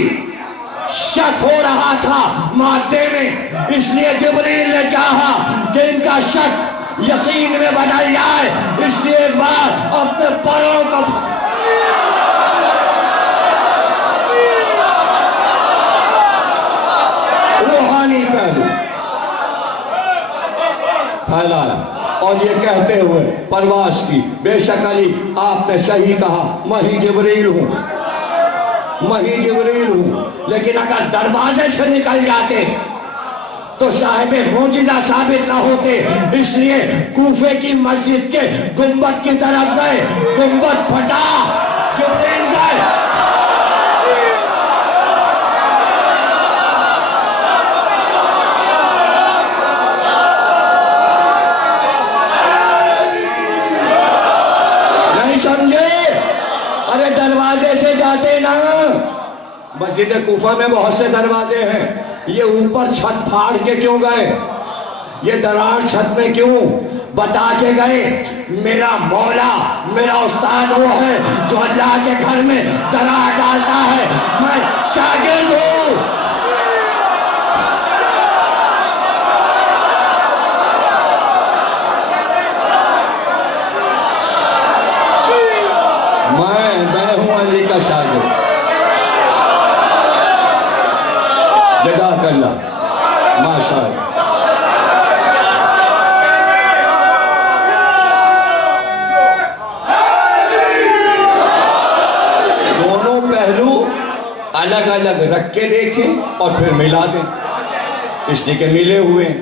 شک ہو رہا تھا مادے میں، اس لیے جبریل نے چاہا کہ ان کا شک یقین میں بدل جائے. اس لیے ایک بار اپنے پروں کو روحانی پہلو پھیلایا اور یہ کہتے ہوئے پرواز کی، بے شک علی آپ نے صحیح کہا، میں ہی جبریل ہوں، میں ہی جبریل ہوں. لیکن اگر دروازے سے نکل جاتے تو صاحب معجزہ ثابت نہ ہوتے. اس لیے کوفے کی مسجد کے گنبد کی طرف گئے، گنبد پھٹا، جبریل گئے. نہیں سمجھے؟ ارے دروازے سے جاتے نا. مسجد کوفہ میں بہت سے دروازے ہیں، یہ اوپر چھت پھاڑ کے کیوں گئے؟ یہ دراڑ چھت میں کیوں؟ بتا کے گئے میرا مولا، میرا استاد وہ ہے جو اللہ کے گھر میں دراڑ ڈالتا ہے، میں شاگرد ہوں. میں ہوں علی کا شاگرد. جزاک اللہ، ماشاء اللہ. دونوں پہلو الگ الگ رکھ کے دیکھیں اور پھر ملا دیں. اس لیے کہ ملے ہوئے ہیں.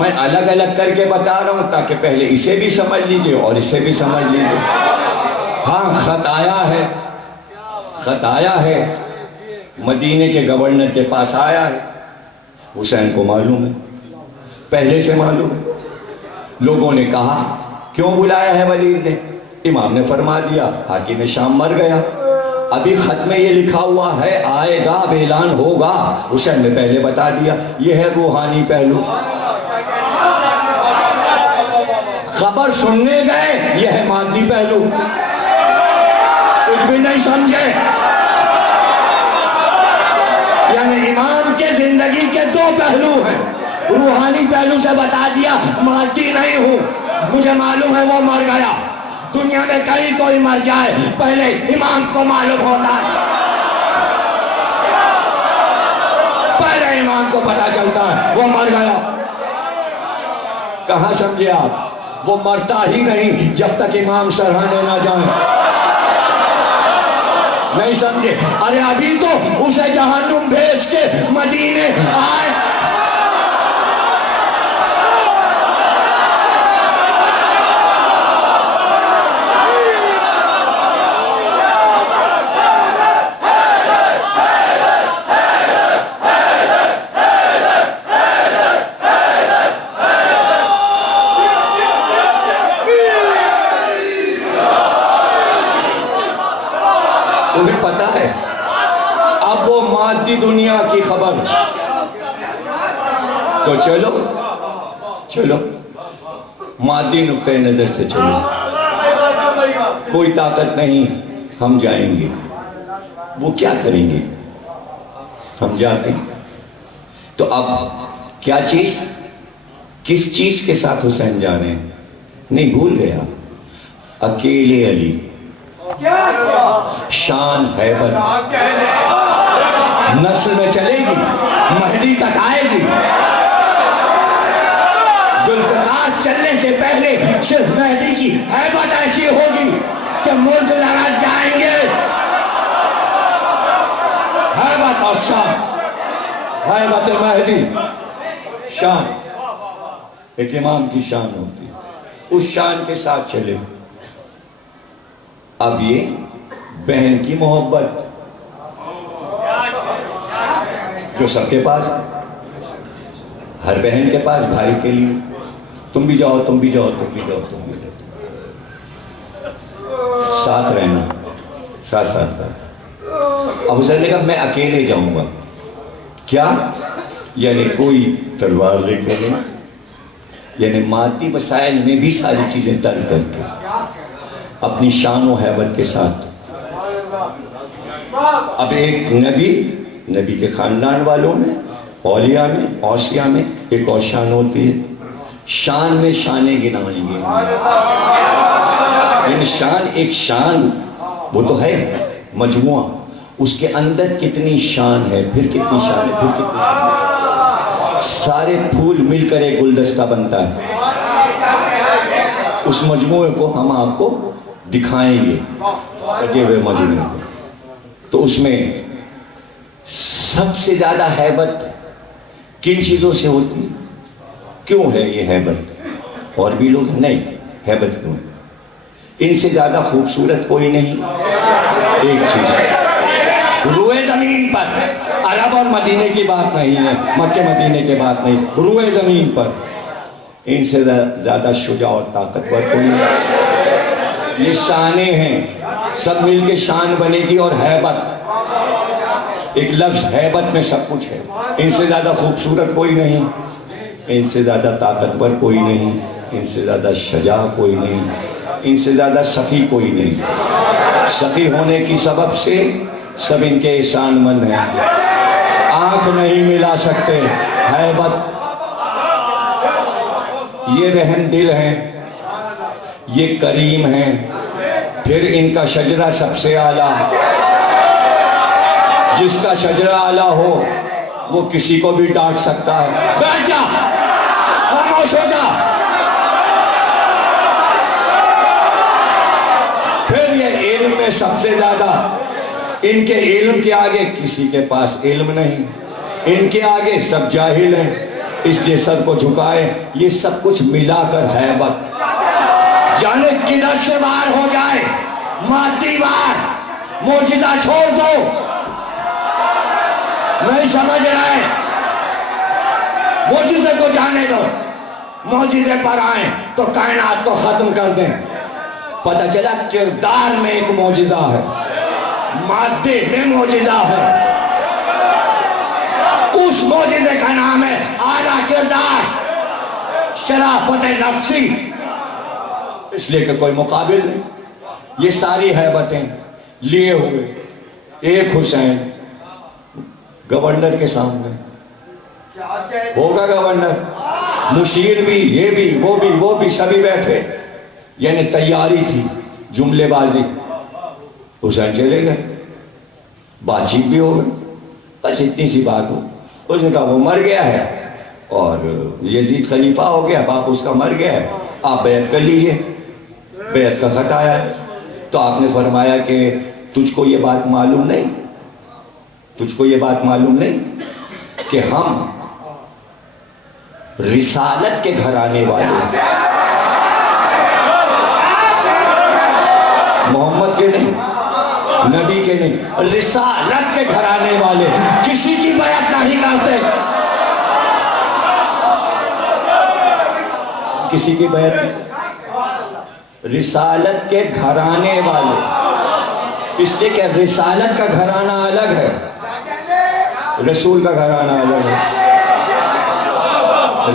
میں الگ الگ کر کے بتا رہا ہوں تاکہ پہلے اسے بھی سمجھ لیجئے اور اسے بھی سمجھ لیجئے. ہاں خط آیا ہے، خط آیا ہے، مدینے کے گورنر کے پاس آیا ہے. حسین کو معلوم ہے، پہلے سے معلوم ہے. لوگوں نے کہا کیوں بلایا ہے ولید نے؟ امام نے فرما دیا حاکم شام مر گیا. ابھی خط میں یہ لکھا ہوا ہے آئے گا، اب اعلان ہوگا. حسین نے پہلے بتا دیا. یہ ہے روحانی پہلو. خبر سننے گئے، یہ ہے مادی پہلو. کچھ بھی نہیں سمجھے. یعنی امام کے زندگی کے دو پہلو ہیں. روحانی پہلو سے بتا دیا مادی نہیں ہوں، مجھے معلوم ہے وہ مر گیا. دنیا میں کہیں کوئی مر جائے پہلے امام کو معلوم ہوتا ہے، پہلے امام کو پتا چلتا ہے وہ مر گیا. کہاں سمجھے آپ؟ وہ مرتا ہی نہیں جب تک امام سرہانے نہ جائیں. نہیں سمجھے؟ ارے ابھی تو اسے جہنم بھیج کے مدینے آئے. تمہیں پتا ہے اب وہ مادی دنیا کی خبر. تو چلو مادی نقطۂ نظر سے چلو. کوئی طاقت نہیں، ہم جائیں گے. وہ کیا کریں گے؟ ہم جاتے ہیں. تو اب کیا چیز، کس چیز کے ساتھ حسین جا رہے ہیں؟ نہیں بھول گیا، اکیلے علی. شان حیبت نسل میں چلے گی، مہدی تک آئے گی. ذوالفقار چلنے سے پہلے صرف مہدی کی حیبت ایسی ہوگی کہ ملک لرز جائیں گے. حیبت اور شان، حیبت مہدی، شان ایک امام کی شان ہوتی ہے. اس شان کے ساتھ چلے. اب یہ بہن کی محبت جو سب کے پاس، ہر بہن کے پاس بھائی کے لیے، تم بھی جاؤ، تم بھی جاؤ، تم بھی جاؤ، تم بھی جاؤ، ساتھ رہنا، ساتھ ساتھ رہنا. اب حسین نے کہا میں اکیلے جاؤں گا. کیا یعنی کوئی تلوار لے کے نہیں، یعنی مادی وسائل میں بھی ساری چیزیں ترک کر کے اپنی شان و حیبت کے ساتھ. اب ایک نبی کے خاندان والوں میں، اولیاء میں، اوصیاء میں ایک اور شان ہوتی ہے. شان میں شانیں گنائیں گے. یعنی شان، ایک شان وہ تو ہے مجموعہ، اس کے اندر کتنی شان ہے، پھر کتنی شان ہے، پھر کتنی شان ہے. سارے پھول مل کر ایک گلدستہ بنتا ہے. اس مجموعے کو ہم آپ کو دکھائیں گے، سجے ہوئے مجموعے کو. تو اس میں سب سے زیادہ حیبت کن چیزوں سے ہوتی ہے؟ کیوں ہے یہ حیبت؟ اور بھی لوگ نہیں، حیبت کیوں ہے؟ ان سے زیادہ خوبصورت کوئی نہیں. ایک چیز روئے زمین پر، عرب اور مدینے کی بات نہیں ہے، مکے مدینے کی بات نہیں، روئے زمین پر ان سے زیادہ شجاع اور طاقتور کوئی نہیں. یہ شانیں ہیں، سب مل کے شان بنے گی. اور حیبت، ایک لفظ حیبت میں سب کچھ ہے. ان سے زیادہ خوبصورت کوئی نہیں، ان سے زیادہ طاقتور کوئی نہیں، ان سے زیادہ شجاع کوئی نہیں، ان سے زیادہ سخی کوئی نہیں. سخی ہونے کی سبب سے سب ان کے احسان مند ہیں، آنکھ نہیں ملا سکتے. حیبت، یہ رحم دل ہیں، یہ کریم ہیں. پھر ان کا شجرہ سب سے اعلیٰ. جس کا شجرہ اعلیٰ ہو وہ کسی کو بھی ڈانٹ سکتا ہے. بیٹھ جا، خاموش ہو جا. پھر یہ علم میں سب سے زیادہ، ان کے علم کے آگے کسی کے پاس علم نہیں، ان کے آگے سب جاہل ہیں، اس لیے سب کو جھکائے. یہ سب کچھ ملا کر حیبت. جانے کدھر سے وار ہو جائے، مادی وار، معجزہ چھوڑ دو. نہیں سمجھ رہے؟ معجزے کو جانے دو. معجزے پر آئیں تو کائنات کو ختم کر دیں. پتہ چلا کردار میں ایک معجزہ ہے، مادے میں معجزہ ہے. اس معجزے کا نام ہے اعلیٰ کردار، شرافت نفسی. اس لیے کہ کوئی مقابل نہیں. یہ ساری حیبتیں لیے ہوئے ایک حسین گورنر کے سامنے. ہوگا گورنر، مشیر بھی، یہ بھی، وہ بھی سبھی بیٹھے. یعنی تیاری تھی، جملے بازی. حسین چلے گئے، بات چیت بھی ہو گئی. بس اتنی سی بات ہو. اس نے کہا وہ مر گیا ہے اور یزید خلیفہ ہو گیا، باپ اس کا مر گیا ہے. آپ بیعت کر لیجئے. بیعت کا خط آیا تو آپ نے فرمایا کہ تجھ کو یہ بات معلوم نہیں، تجھ کو یہ بات معلوم نہیں کہ ہم رسالت کے گھرانے والے، محمد کے نہیں، نبی کے نہیں، رسالت کے گھرانے والے کسی کی بیعت نہیں کرتے. کسی کی بیعت نہیں. رسالت کے گھرانے والے، اس لیے کہ رسالت کا گھرانہ الگ ہے، رسول کا گھرانہ الگ ہے.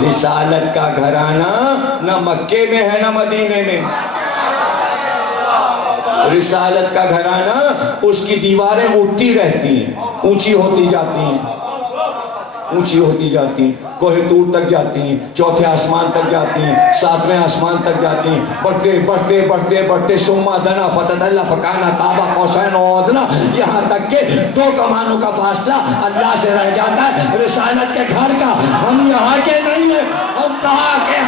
رسالت کا گھرانہ نہ مکے میں ہے نہ مدینے میں. رسالت کا گھرانہ اس کی دیواریں اٹھتی رہتی ہیں، اونچی ہوتی جاتی ہیں، اونچی ہوتی جاتی ہیں، کوہ طور تک جاتی ہیں، چوتھے آسمان تک جاتی ہیں، ساتویں آسمان تک جاتی ہیں، بڑھتے بڑھتے بڑھتے بڑھتے ثم دنا فتدلی فکان قاب قوسین او ادنی، یہاں تک کہ 2 کمانوں کا فاصلہ اللہ سے رہ جاتا ہے. رسالت کے گھر کا. ہم یہاں کے نہیں ہیں، ہم وہاں کے،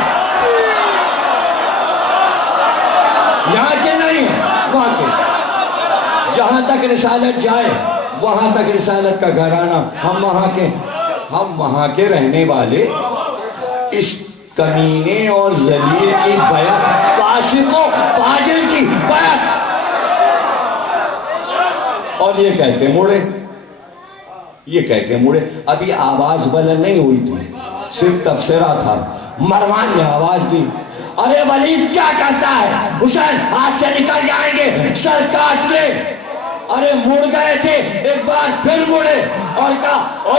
یہاں کے نہیں ہیں، وہاں کے. جہاں تک رسالت جائے وہاں تک رسالت کا گھرانہ. ہم وہاں کے، ہم وہاں کے رہنے والے اس کمینے اور ذلیل کی بیعت، فاسق و فاجر کی بیعت. اور یہ کہہ کے مڑے، یہ کہہ کے مڑے. ابھی آواز بلند نہیں ہوئی تھی، صرف تبصرہ تھا. مروان نے آواز دی، ارے ولید کیا کرتا ہے، حسین ہاتھ سے نکل جائیں گے، سر کاٹ لے. ارے مڑ گئے تھے، ایک بار پھر مڑے اور کہا او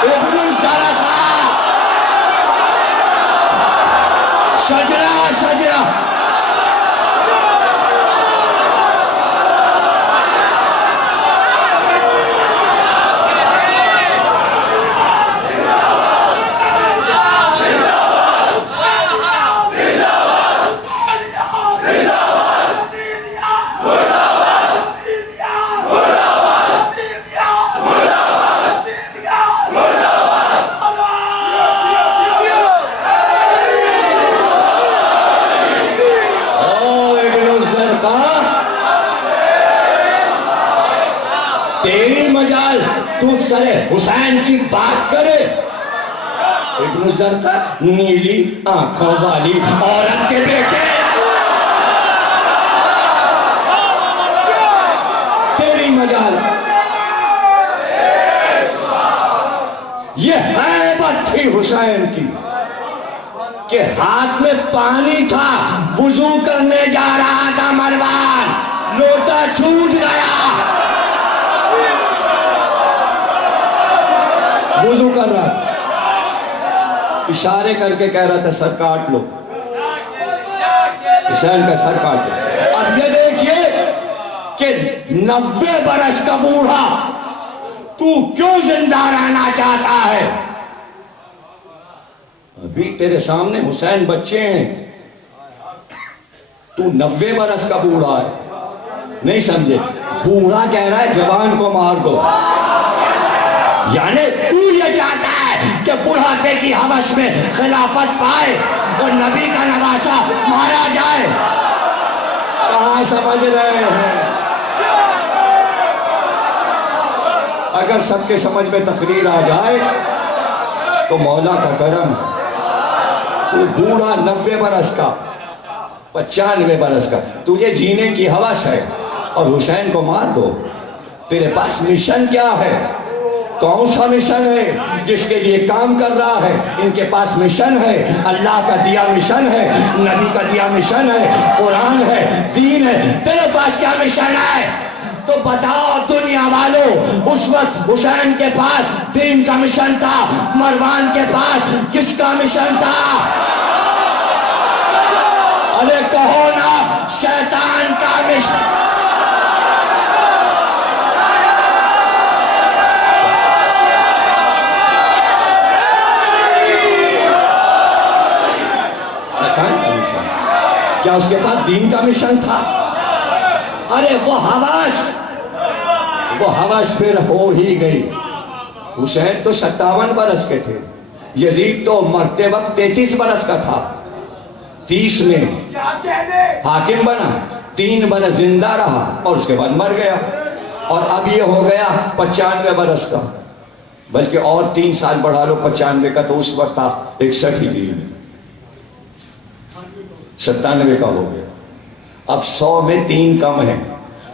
ابن الزرقاء، شجرہ شجرہ. تیری مجال تو سرے حسین کی بات کرے. ابن الزرقاء نیلی آنکھوں والی عورت کے بیٹے، تیری مجال. یہ ہیبت تھی حسین کی کہ ہاتھ میں پانی تھا، وضو کرنے جا رہا تھا مروان، لوٹا چھوٹ گیا، وضو کر رہا تھا، اشارے کر کے کہہ رہا تھا سر کاٹ لو، حسین کا سر کاٹ لو. اب یہ دیکھیے کہ 90 برس کا بوڑھا تو کیوں زندہ رہنا چاہتا ہے؟ ابھی تیرے سامنے حسین بچے ہیں، تو 90 برس کا بوڑھا ہے. نہیں سمجھے؟ بوڑھا کہہ رہا ہے جوان کو مار دو، یعنی تو یہ چاہتا ہے کہ بڑھاپے کی ہوس میں خلافت پائے اور نبی کا نواسا مارا جائے. کہاں سمجھ رہے ہیں؟ اگر سب کے سمجھ میں تقریر آ جائے تو مولا کا کرم. تو بوڑھا 90 برس کا، 95 برس کا، تجھے جینے کی ہوس ہے اور حسین کو مار دو. تیرے پاس مشن کیا ہے؟ کون سا مشن ہے جس کے لیے کام کر رہا ہے؟ ان کے پاس مشن ہے، اللہ کا دیا مشن ہے، نبی کا دیا مشن ہے، قرآن ہے، دین ہے. تیرے پاس کیا مشن ہے؟ تو بتاؤ دنیا والوں، اس وقت حسین کے پاس دین کا مشن تھا، مروان کے پاس کس کا مشن تھا؟ ارے کہو نا، شیطان کا مشن. کیا اس کے پاس دین کا مشن تھا؟ ارے وہ ہوس پھر ہو ہی گئی. حسین تو 57 برس کے تھے، یزید تو مرتے وقت 33 برس کا تھا، 30 میں حاکم بنا، 3 برس زندہ رہا اور اس کے بعد مر گیا، اور اب یہ ہو گیا 95 برس کا، بلکہ اور 3 سال بڑھا لو 95 کا، تو اس وقت تھا 61 ہجری میں، 97 کا ہو گیا۔ اب 100 میں 3 کم ہیں،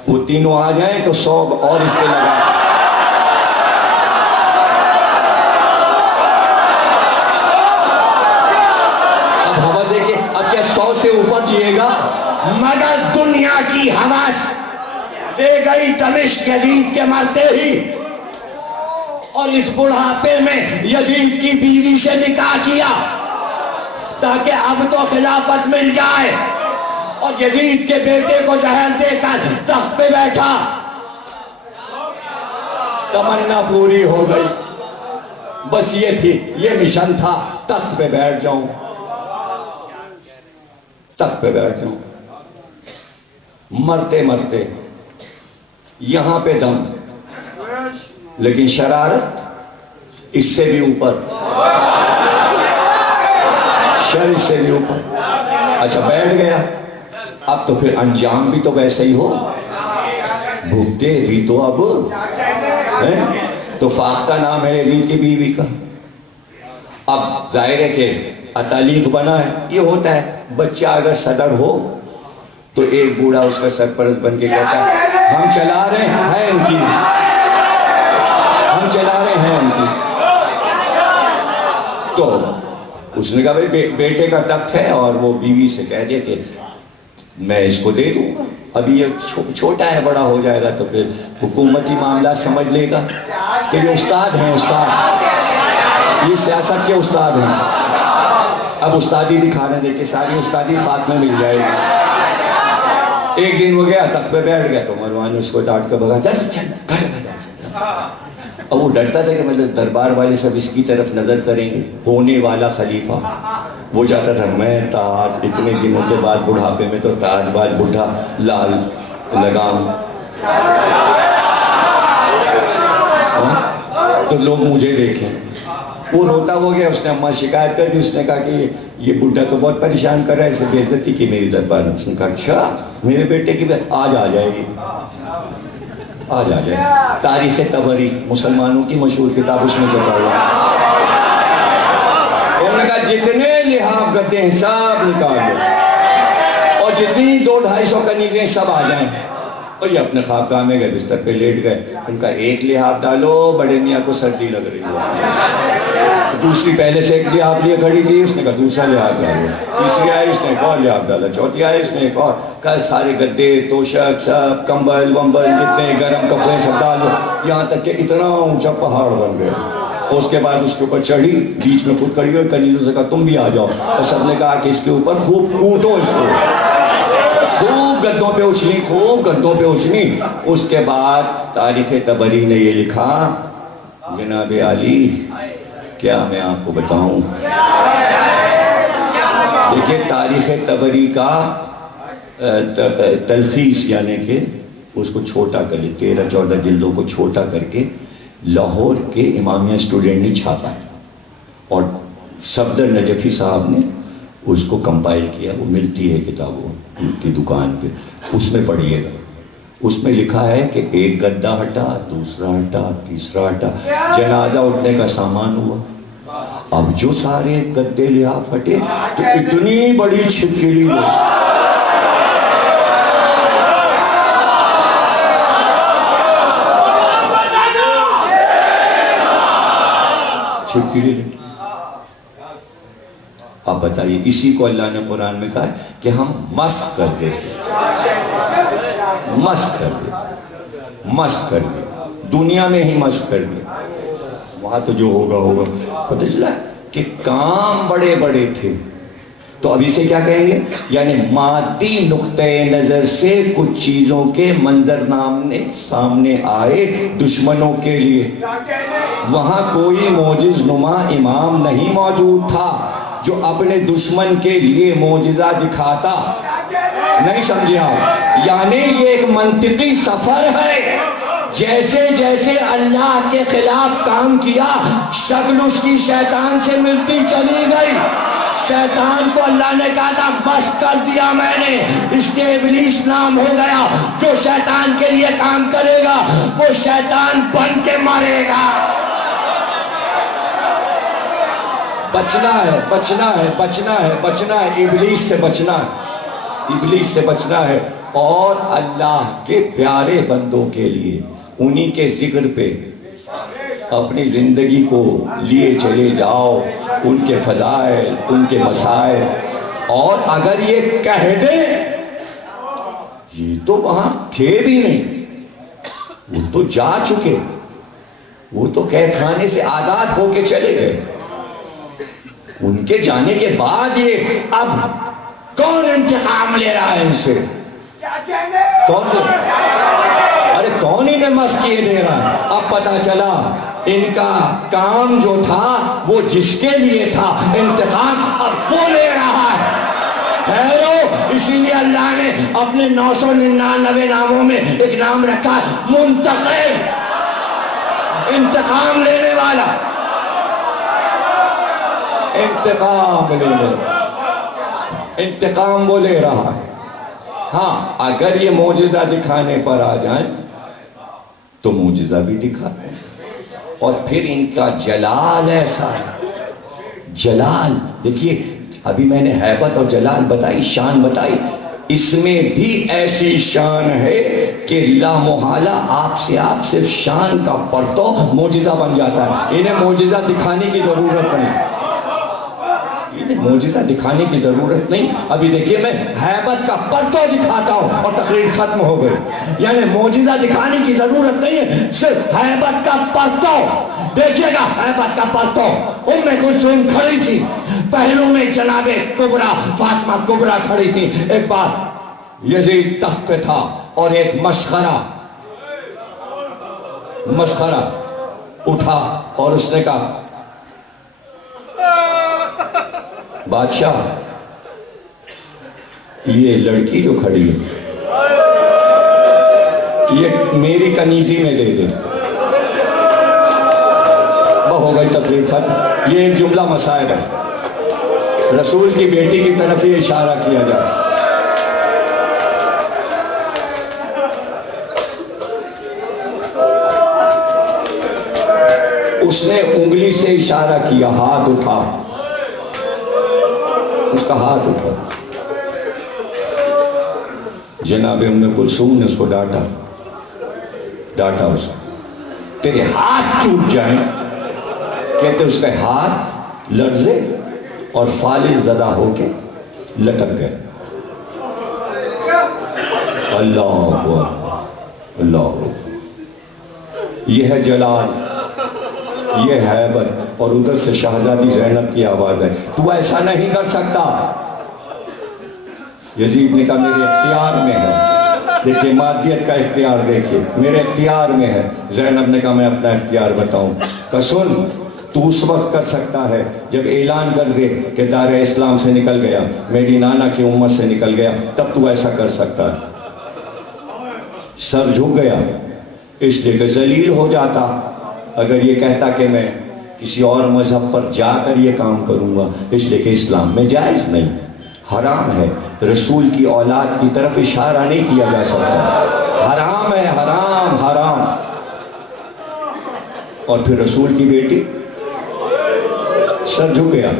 وہ تینوں آ جائیں تو 100 اور اس کے لگا۔ اب ہوا دیکھیں، اب کیا 100 سے اوپر جیے گا؟ مگر دنیا کی حواس لے گئی دمشق یزید کے مرتے ہی، اور اس بڑھاپے میں یزید کی بیوی سے نکاح کیا تاکہ اب تو خلافت مل جائے، اور یزید کے بیٹے کو زہر دے کر تخت پہ بیٹھا، تمنا پوری ہو گئی، بس یہ تھی، یہ مشن تھا، تخت پہ بیٹھ جاؤں، تخت پہ بیٹھ جاؤں۔ مرتے مرتے یہاں پہ دم، لیکن شرارت اس سے بھی اوپر، شر اس سے بھی اوپر۔ اچھا بیٹھ گیا، اب تو پھر انجام بھی تو ویسے ہی ہو، بھگتے بھی تو اب ہیں؟ تو فاختہ نام ہے یزید کی بیوی کا۔ اب ظاہر ہے کہ اتالیق بنا ہے، یہ ہوتا ہے بچہ اگر صدر ہو تو ایک بوڑھا اس کا سرپرست بن کے کہتا ہے ہم چلا رہے ہیں ان کی، ہم چلا رہے ہیں ان کی۔ تو اس نے کہا بھائی بیٹے کا تخت ہے، اور وہ بیوی سے کہہ دیا کہ میں اس کو دے دوں گا، ابھی یہ چھوٹا ہے، بڑا ہو جائے گا تو پھر حکومتی معاملات سمجھ لے گا۔ تو یہ استاد ہیں، استاد، یہ سیاست کے استاد ہیں۔ اب استادی دکھانے دے کہ ساری استادی ساتھ میں مل جائے گی۔ ایک دن وہ گیا تخت پہ بیٹھ گیا تو مروان نے اس کو ڈانٹ کے بھگا، چل چل گھر۔ اب وہ ڈرتا تھا کہ مطلب دربار والے سب اس کی طرف نظر کریں گے، ہونے والا خلیفہ۔ وہ جاتا تھا میں تاج، اتنے دنوں کے بعد بڑھاپے میں تو تاج باز بڈھا لال لگام، تو لوگ مجھے دیکھیں۔ وہ روتا ہو گیا، اس نے اماں شکایت کر دی، اس نے کہا کہ یہ بڈھا تو بہت پریشان کر رہا ہے، اسے بے عزتی کی میری دربار میں۔ اس نے کہا اچھا میرے بیٹے کی آج آ جائے گی، آج آ جائے گی۔ تاریخ طبری مسلمانوں کی مشہور کتاب، اس میں سے پڑھا۔ انہوں نے کہا جتنے لحاف گدے ہیں سب نکال دو، اور جتنی 200-250 کنیزیں سب آ جائیں۔ اور یہ اپنے خوابگاہ میں گئے، بستر پہ لیٹ گئے۔ ان کا ایک لحاف ڈالو، بڑے میاں کو سردی لگ رہی ہے۔ دوسری پہلے سے ایک لحاف لیے کھڑی تھی، اس نے کہا دوسرا لحاف ڈالو۔ تیسری آئی، اس نے ایک اور لحاف ڈالا۔ چوتھی آئی، اس نے ایک اور کہا سارے گدے توشک سب کمبل ومبل جتنے گرم کپڑے سب ڈالو، یہاں تک کہ اتنا اونچا پہاڑ بن گیا۔ اس کے بعد اس کے اوپر چڑھی، بیچ میں خود کھڑی ہوئی، کنیزوں سے کہا تم بھی آ جاؤ، اور سب نے کہا کہ اس کے اوپر خوب کوٹو، اس کو خوب گدوں پہ اچھلی، خوب گدوں پہ اچھلی۔ اس کے بعد تاریخ طبری نے یہ لکھا، جناب عالی کیا میں آپ کو بتاؤں، دیکھیے تاریخ طبری کا تلخیص، یعنی کہ اس کو چھوٹا کر لے، 13-14 جلدوں کو چھوٹا کر کے لاہور کے امامیہ اسٹوڈنٹ نے چھاپا، اور صفدر نجفی صاحب نے اس کو کمپائل کیا۔ وہ ملتی ہے کتابوں کی دکان پہ، اس میں پڑھیے گا۔ اس میں لکھا ہے کہ ایک گدا ہٹا، دوسرا ہٹا، تیسرا ہٹا، جنازہ اٹھنے کا سامان ہوا۔ اب جو سارے گدے لحاف ہٹے تو اتنی بڑی چھپکلی ہوئی، چھپکلی۔ اب بتائیے، اسی کو اللہ نے قرآن میں کہا ہے کہ ہم مست کر دیتے، مست کر دے، مست کر دے، دنیا میں ہی مست کر دے، وہاں تو جو ہوگا ہوگا۔ پتہ چلا کہ کام بڑے بڑے تھے، تو اب اسے کیا کہیں گے؟ یعنی مادی نقطۂ نظر سے کچھ چیزوں کے منظر سامنے آئے دشمنوں کے لیے۔ وہاں کوئی معجز نما امام نہیں موجود تھا جو اپنے دشمن کے لیے معجزہ دکھاتا، نہیں سمجھے آپ؟ یعنی یہ ایک منطقی سفر ہے جیسے جیسے اللہ کے خلاف کام کیا شکل اس کی شیطان سے ملتی چلی گئی. شیطان کو اللہ نے کہا تھا بس کر دیا میں نے، اس کے ابلیس نام ہو گیا. جو شیطان کے لیے کام کرے گا وہ شیطان بن کے مرے گا. بچنا ہے، بچنا ہے، بچنا ہے، بچنا ہے، ابلیس سے بچنا ہے، ابلیس سے بچنا ہے. اور اللہ کے پیارے بندوں کے لیے انہی کے ذکر پہ اپنی زندگی کو لیے چلے جاؤ، ان کے فضائل، ان کے مسائل. اور اگر یہ کہہ دیں یہ تو وہاں تھے بھی نہیں، وہ تو جا چکے، وہ تو قید خانے سے آزاد ہو کے چلے گئے، ان کے جانے کے بعد یہ اب کون انتقام لے رہا ہے ان سے؟ کون؟ ارے کون انہیں مسکیے دے رہا ہے؟ اب پتا چلا ان کا کام جو تھا وہ جس کے لیے تھا انتقام اب وہ لے رہا ہے. ٹھہرو، اسی لیے اللہ نے اپنے 999 ناموں میں ایک نام رکھا منتقم، انتقام لینے والا، انتقام لینے، انتقام وہ لے رہا ہے. ہاں اگر یہ معجزہ دکھانے پر آ جائیں تو معجزہ بھی دکھاتے ہیں. اور پھر ان کا جلال ایسا ہے، جلال دیکھیے، ابھی میں نے ہیبت اور جلال بتائی، شان بتائی، اس میں بھی ایسی شان ہے کہ لا محالہ آپ صرف شان کا پرتو معجزہ بن جاتا ہے. انہیں معجزہ دکھانے کی ضرورت نہیں، معجزہ دکھانے کی ضرورت نہیں. ابھی دیکھیے میں ہیبت کا پرتو دکھاتا ہوں اور تقریر ختم ہو گئی. یعنی معجزہ دکھانے کی ضرورت نہیں ہے، صرف ہیبت کا پرتو. دیکھیے گا ہیبت کا پرتو. ام کلثوم کھڑی تھی، پہلو میں جناب کبرا فاطمہ کبرا کھڑی تھی. ایک بار یزید تخت پہ تھا اور ایک مسخرہ اٹھا اور اس نے کہا بادشاہ یہ لڑکی جو کھڑی ہے یہ میری کنیزی میں دے دے. وہ ہو گئی تقریر ختم. یہ ایک جملہ مسائل ہے، رسول کی بیٹی کی طرف یہ اشارہ کیا جائے. اس نے انگلی سے اشارہ کیا، ہاتھ اٹھا، اس کا ہاتھ اٹھا. جناب ام کلثوم نے اس کو ڈانٹا اس کو، تیرے ہاتھ ٹوٹ جائیں. کہتے اس کے ہاتھ لرزے اور فالج زدہ ہو کے لٹک گئے. اللہ اکبر، اللہ اکبر. یہ ہے جلال، یہ ہے ہیبت. اور ادھر سے شہزادی زینب کی آواز ہے، تو ایسا نہیں کر سکتا. یزید نے کہا میرے اختیار میں ہے. دیکھیے مادیت کا اختیار، دیکھیے میرے اختیار میں ہے. زینب نے کہا میں اپنا اختیار بتاؤں. کہ سن، تو اس وقت کر سکتا ہے جب اعلان کر دے کہ دار اسلام سے نکل گیا، میری نانا کی امت سے نکل گیا، تب تو ایسا کر سکتا ہے. سر جھک گیا اس لیے کہ ذلیل ہو جاتا اگر یہ کہتا کہ میں کسی اور مذہب پر جا کر یہ کام کروں گا. اس لیے کہ اسلام میں جائز نہیں، حرام ہے. رسول کی اولاد کی طرف اشارہ نہیں کیا جا سکتا، حرام ہے، حرام حرام. اور پھر رسول کی بیٹی سر جھک گیا.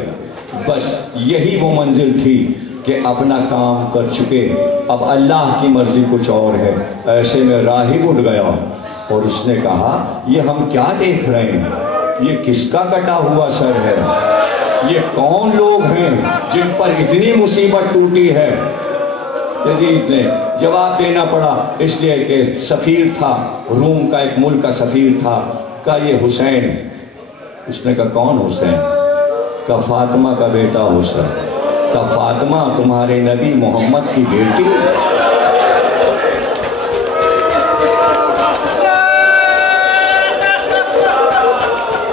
بس یہی وہ منزل تھی کہ اپنا کام کر چکے، اب اللہ کی مرضی کچھ اور ہے. ایسے میں راہب اٹھ گیا اور اس نے کہا یہ ہم کیا دیکھ رہے ہیں؟ یہ کس کا کٹا ہوا سر ہے؟ یہ کون لوگ ہیں جن پر اتنی مصیبت ٹوٹی ہے؟ یزید نے جواب دینا پڑا، اس لیے کہ سفیر تھا، روم کا ایک ملک کا سفیر تھا. کہا یہ حسین. اس نے کہا کون حسین؟ کہا فاطمہ کا بیٹا حسین. کہا فاطمہ تمہارے نبی محمد کی بیٹی؟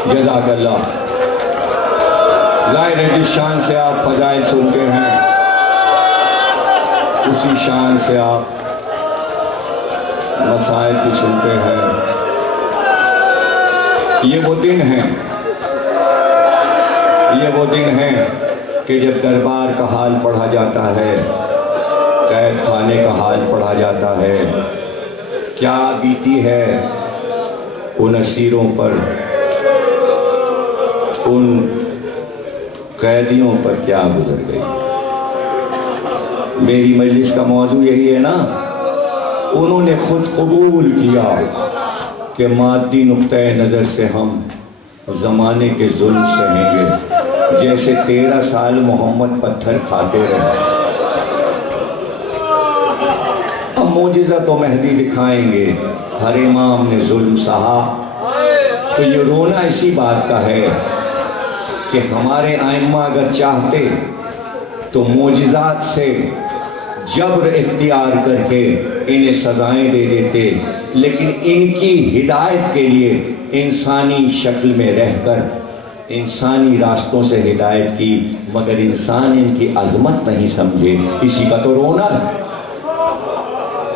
جزاک اللہ. ظاہر ہے جس شان سے آپ فضائل سنتے ہیں اسی شان سے آپ مسائل بھی سنتے ہیں. یہ وہ دن ہیں کہ جب دربار کا حال پڑھا جاتا ہے، قید خانے کا حال پڑھا جاتا ہے، کیا بیتی ہے ان اسیروں پر، ان قیدیوں پر کیا گزر گئی۔ میری مجلس کا موضوع یہی ہے نا، انہوں نے خود قبول کیا کہ مادی نقطۂ نظر سے ہم زمانے کے ظلم سہیں گے، جیسے 13 سال محمد پتھر کھاتے رہے۔ اب معجزہ تو مہدی دکھائیں گے، ہر امام نے ظلم سہا۔ تو یہ رونا اسی بات کا ہے کہ ہمارے ائمہ اگر چاہتے تو معجزات سے جبر اختیار کر کے انہیں سزائیں دے دیتے، لیکن ان کی ہدایت کے لیے انسانی شکل میں رہ کر انسانی راستوں سے ہدایت کی، مگر انسان ان کی عظمت نہیں سمجھے، اسی کا تو رونا ہے۔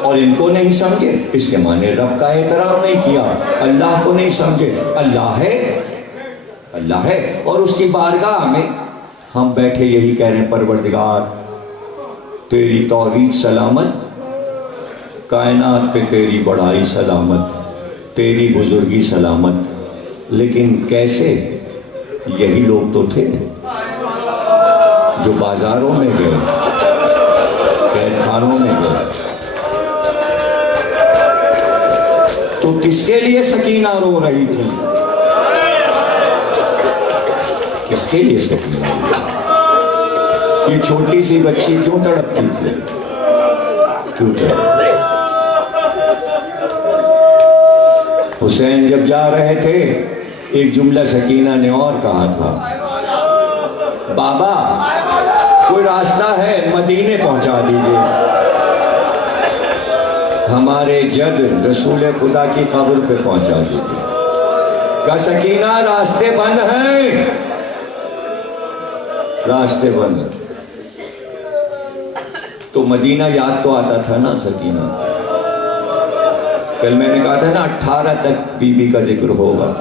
اور ان کو نہیں سمجھے، اس کے معنی رب کا احترام نہیں کیا، اللہ کو نہیں سمجھے۔ اللہ ہے اور اس کی بارگاہ میں ہم بیٹھے یہی کہہ رہے ہیں، پروردگار تیری توحید سلامت، کائنات پہ تیری بڑائی سلامت، تیری بزرگی سلامت۔ لیکن کیسے؟ یہی لوگ تو تھے جو بازاروں میں گئے، قید خانوں میں گئے، تو کس کے لیے سکینہ رو رہی تھی؟ کس کے لیے سکینہ رو رہی تھی؟ یہ چھوٹی سی بچی کیوں تڑپتی تھی؟ کیوں تڑپتی؟ حسین جب جا رہے تھے ایک جملہ سکینہ نے اور کہا تھا، بابا کوئی راستہ ہے مدینے پہنچا دیجیے، ہمارے جد رسول خدا کی قبر پہ پہنچا دیجیے۔ کہا سکینہ راستے بند ہیں، راستے بند ہیں۔ تو مدینہ یاد تو آتا تھا نا سکینہ، کل میں نے کہا تھا نا 18 تک بی بی کا ذکر ہوگا۔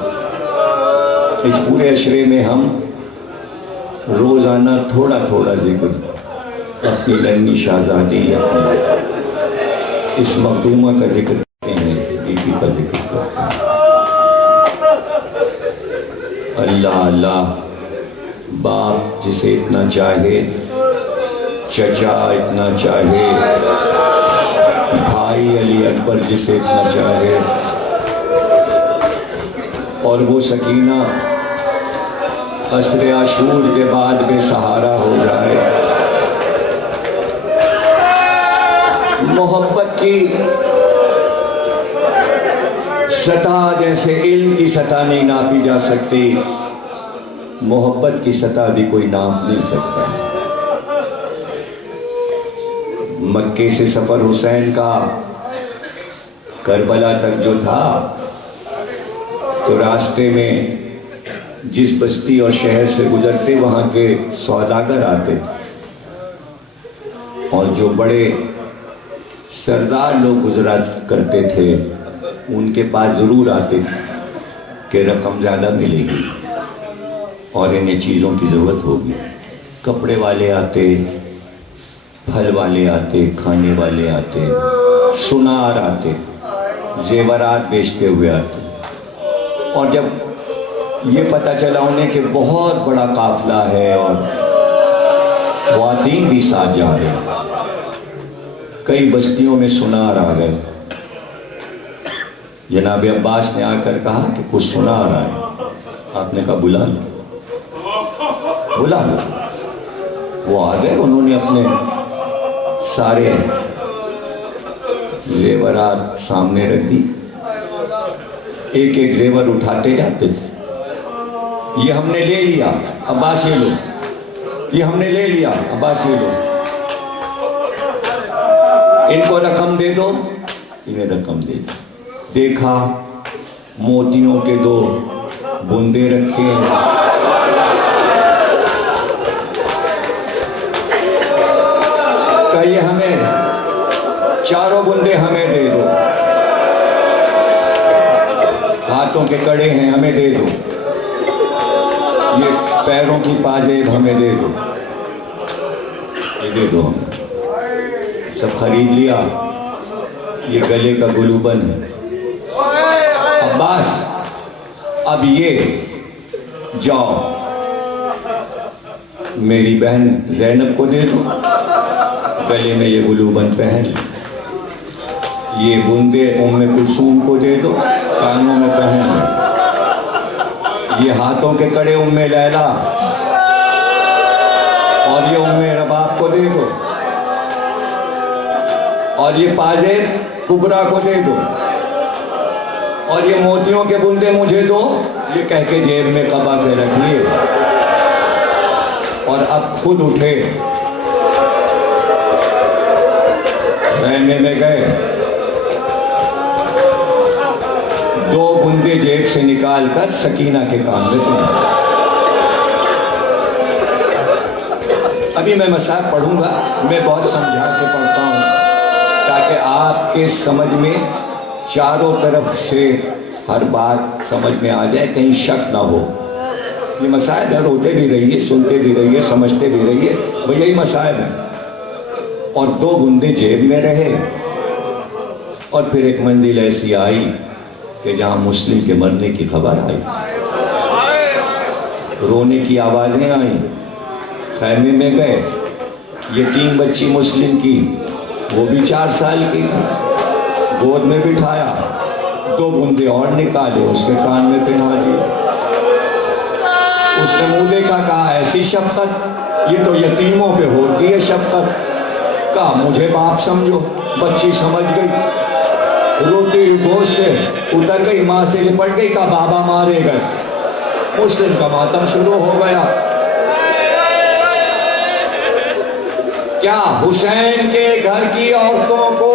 اس پورے عشرے میں ہم روزانہ تھوڑا تھوڑا ذکر اپنی لنی شہزادی، اپنی اس مخدومہ کا ذکر کرتے ہیں، بی بی کا ذکر کرتے ہیں۔ اللہ اللہ، باپ جسے اتنا چاہے، چچا اتنا چاہے، بھائی علی اکبر جسے اتنا چاہے، اور وہ سکینہ عصر عاشور کے بعد بے سہارا ہو جائے۔ محبت کی سطح جیسے علم کی سطح نہیں ناپی جا سکتی، محبت کی سطح بھی کوئی ناپ نہیں سکتا۔ مکے سے سفر حسین کا کربلا تک جو تھا، تو راستے میں جس بستی اور شہر سے گزرتے وہاں کے سوداگر آتے تھے، اور جو بڑے سردار لوگ گزرا کرتے تھے ان کے پاس ضرور آتے تھے کہ رقم زیادہ ملے گی اور انہیں چیزوں کی ضرورت ہوگی۔ کپڑے والے آتے، پھل والے آتے، کھانے والے آتے، سنار آتے، زیورات بیچتے ہوئے آتے۔ اور جب یہ پتہ چلا انہیں کہ بہت بڑا قافلہ ہے اور خواتین بھی ساتھ جا رہے ہیں، کئی بستیوں میں سنار آ گئے، جناب عباس نے آ کر کہا کہ کچھ سنار آئے۔ آپ نے کہا بلا لو، بلا لو۔ وہ آ گئے، انہوں نے اپنے سارے زیورات سامنے رکھ دی، ایک ایک زیور اٹھاتے جاتے تھے۔ یہ ہم نے لے لیا، عباس یہ لو، یہ ہم نے لے لیا، عباس یہ لو، ان کو رقم دے دو، انہیں رقم دے دو۔ دیکھا موتیوں کے 2 بندے رکھے، کہ یہ ہمیں 4 بندے ہمیں دے دو۔ ہاتھوں ہاتھوں کے کڑے ہیں ہمیں دے دو، یہ پیروں کی پاجیب ہمیں دے دو، یہ دے دو ہمیں، سب خرید لیا، یہ گلے کا گلوبن ہے۔ عباس اب یہ جاؤ میری بہن زینب کو دے دو، گلے میں یہ گلوبن پہن، یہ بندے ام کلثوم کو دے دو، کانوں میں پہن، یہ ہاتھوں کے کڑے ام لیلا اور یہ ام رباب کو دے دو، اور یہ پاجیب کبرا کو دے دو، اور یہ موتیوں کے بندے مجھے دو، یہ کہہ کے جیب میں قبا کے رکھ لیے، اور اب خود اٹھے خیمے میں گئے، دو بندے جیب سے نکال کر سکینہ کے کام میں پہنچے۔ ابھی میں مسائل پڑھوں گا، میں بہت سمجھا کے پڑھتا ہوں تاکہ آپ کے سمجھ میں چاروں طرف سے ہر بات سمجھ میں آ جائے، کہیں شک نہ ہو۔ یہ مسائل ہے، روتے بھی رہیے، سنتے بھی رہیے، سمجھتے بھی رہیے، وہ یہی مسائل ہیں۔ اور دو بندے جیب میں رہے، اور پھر ایک منزل ایسی آئی کہ جہاں مسلم کے مرنے کی خبر آئی، رونے کی آوازیں آئیں، خیمے میں گئے، یتیم بچی مسلم کی، وہ بھی 4 سال کی تھی، گود میں بٹھایا، دو بندے اور نکالے، اس کے کان میں پہنا دیے، اس نے منہ دیکھا، کہا ایسی شفقت، یہ تو یتیموں پہ ہوتی ہے شفقت، کہا مجھے باپ سمجھو، بچی سمجھ گئی، روتی گوش سے اتر گئی، ماں سے لپٹ گئی، کہا بابا مارے گئے، مسلم کا ماتم شروع ہو گیا۔ کیا حسین کے گھر کی عورتوں کو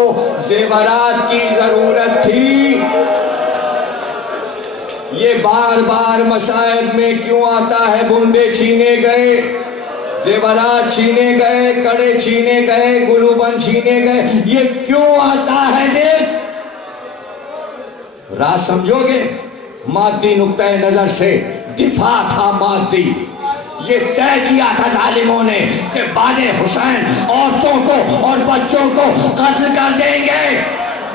زیورات کی ضرورت تھی؟ یہ بار بار مسائل میں کیوں آتا ہے؟ بندے چھینے گئے، زیورات چھینے گئے، کڑے چھینے گئے، گلوبن چھینے گئے، یہ کیوں آتا ہے؟ دیکھ راز سمجھو گے؟ مادی نقطۂ نظر سے دفاع تھا، مادی، یہ طے کیا تھا ظالموں نے کہ بعد حسین عورتوں کو اور بچوں کو قتل کر دیں گے۔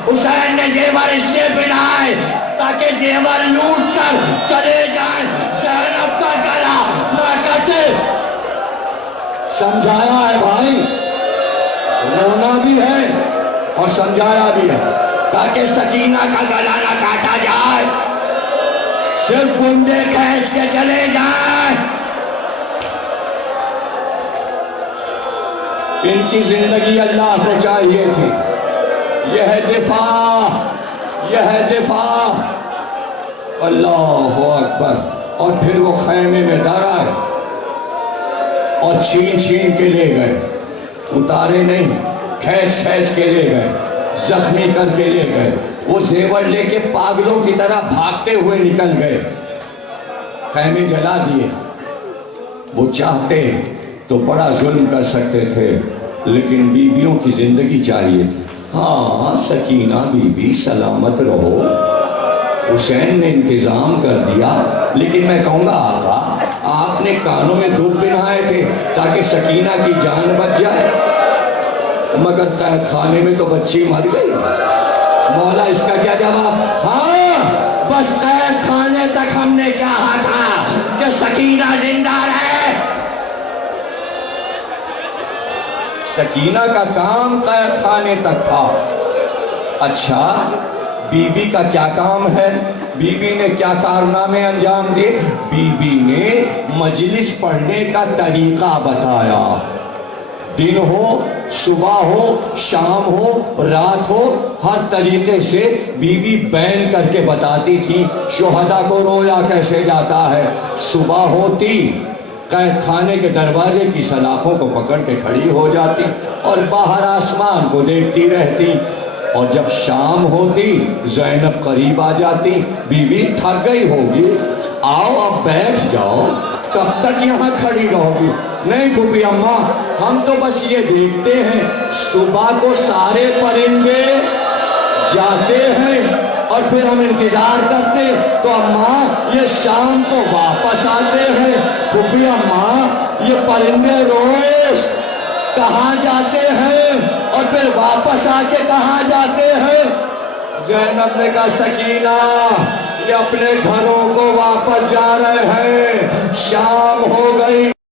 حسین نے زیور اس لیے پہنائے تاکہ زیور لوٹ کر چلے جائیں، زینب کا گلا نہ کٹے۔ سمجھایا ہے بھائی، رونا بھی ہے اور سمجھایا بھی ہے تاکہ سکینہ کا گلا نہ کاٹا جائے، صرف بندے کھینچ کے چلے جائیں۔ ان کی زندگی اللہ کو چاہیے تھی، یہ ہے دفاع، یہ ہے دفاع۔ اللہ اکبر۔ اور پھر وہ خیمے میں در آئے اور چھین چھین کے لے گئے، اتارے نہیں، کھینچ کھینچ کے لے گئے، زخمی کر کے لے گئے، وہ زیور لے کے پاگلوں کی طرح بھاگتے ہوئے نکل گئے، خیمے جلا دیے۔ وہ چاہتے تو بڑا ظلم کر سکتے تھے، لیکن بیویوں کی زندگی چاہیے تھی۔ ہاں سکینہ بی بی سلامت رہو، حسین نے انتظام کر دیا، لیکن میں کہوں گا آقا آپ نے کانوں میں دودھ پہنائے تھے تاکہ سکینہ کی جان بچ جائے، مگر قید خانے میں تو بچی مر گئی۔ مولا اس کا کیا جواب؟ ہاں بس قید خانے تک ہم نے چاہا تھا کہ سکینہ زندہ رہے۔ سکینہ کا کام قید خانے تک تھا۔ اچھا بی بی کا کیا کام ہے؟ بی بی نے کیا کارنامے انجام دیے؟ بی بی نے مجلس پڑھنے کا طریقہ بتایا، دن ہو، صبح ہو، شام ہو، رات ہو، ہر طریقے سے بی بی بیان کر کے بتاتی تھی۔ شہداء کو رویا کیسے جاتا ہے؟ صبح ہوتی قید خانے کے دروازے کی سلاخوں کو پکڑ کے کھڑی ہو جاتی اور باہر آسمان کو دیکھتی رہتی، اور جب شام ہوتی زینب قریب آ جاتی، بیوی تھک گئی ہوگی، آؤ اب بیٹھ جاؤ، کب تک یہاں کھڑی رہو گی؟ نہیں پھوپھی اماں ہم تو بس یہ دیکھتے ہیں صبح کو سارے پرندے جاتے ہیں اور پھر ہم انتظار کرتے تو اماں یہ شام کو واپس آتے ہیں. پھوپھی اماں یہ پرندے روز کہاں جاتے ہیں اور پھر واپس آ کے کہاں جاتے ہیں؟ زینب نے کہا سکینہ یہ اپنے گھروں کو واپس جا رہے ہیں، شام ہو گئی.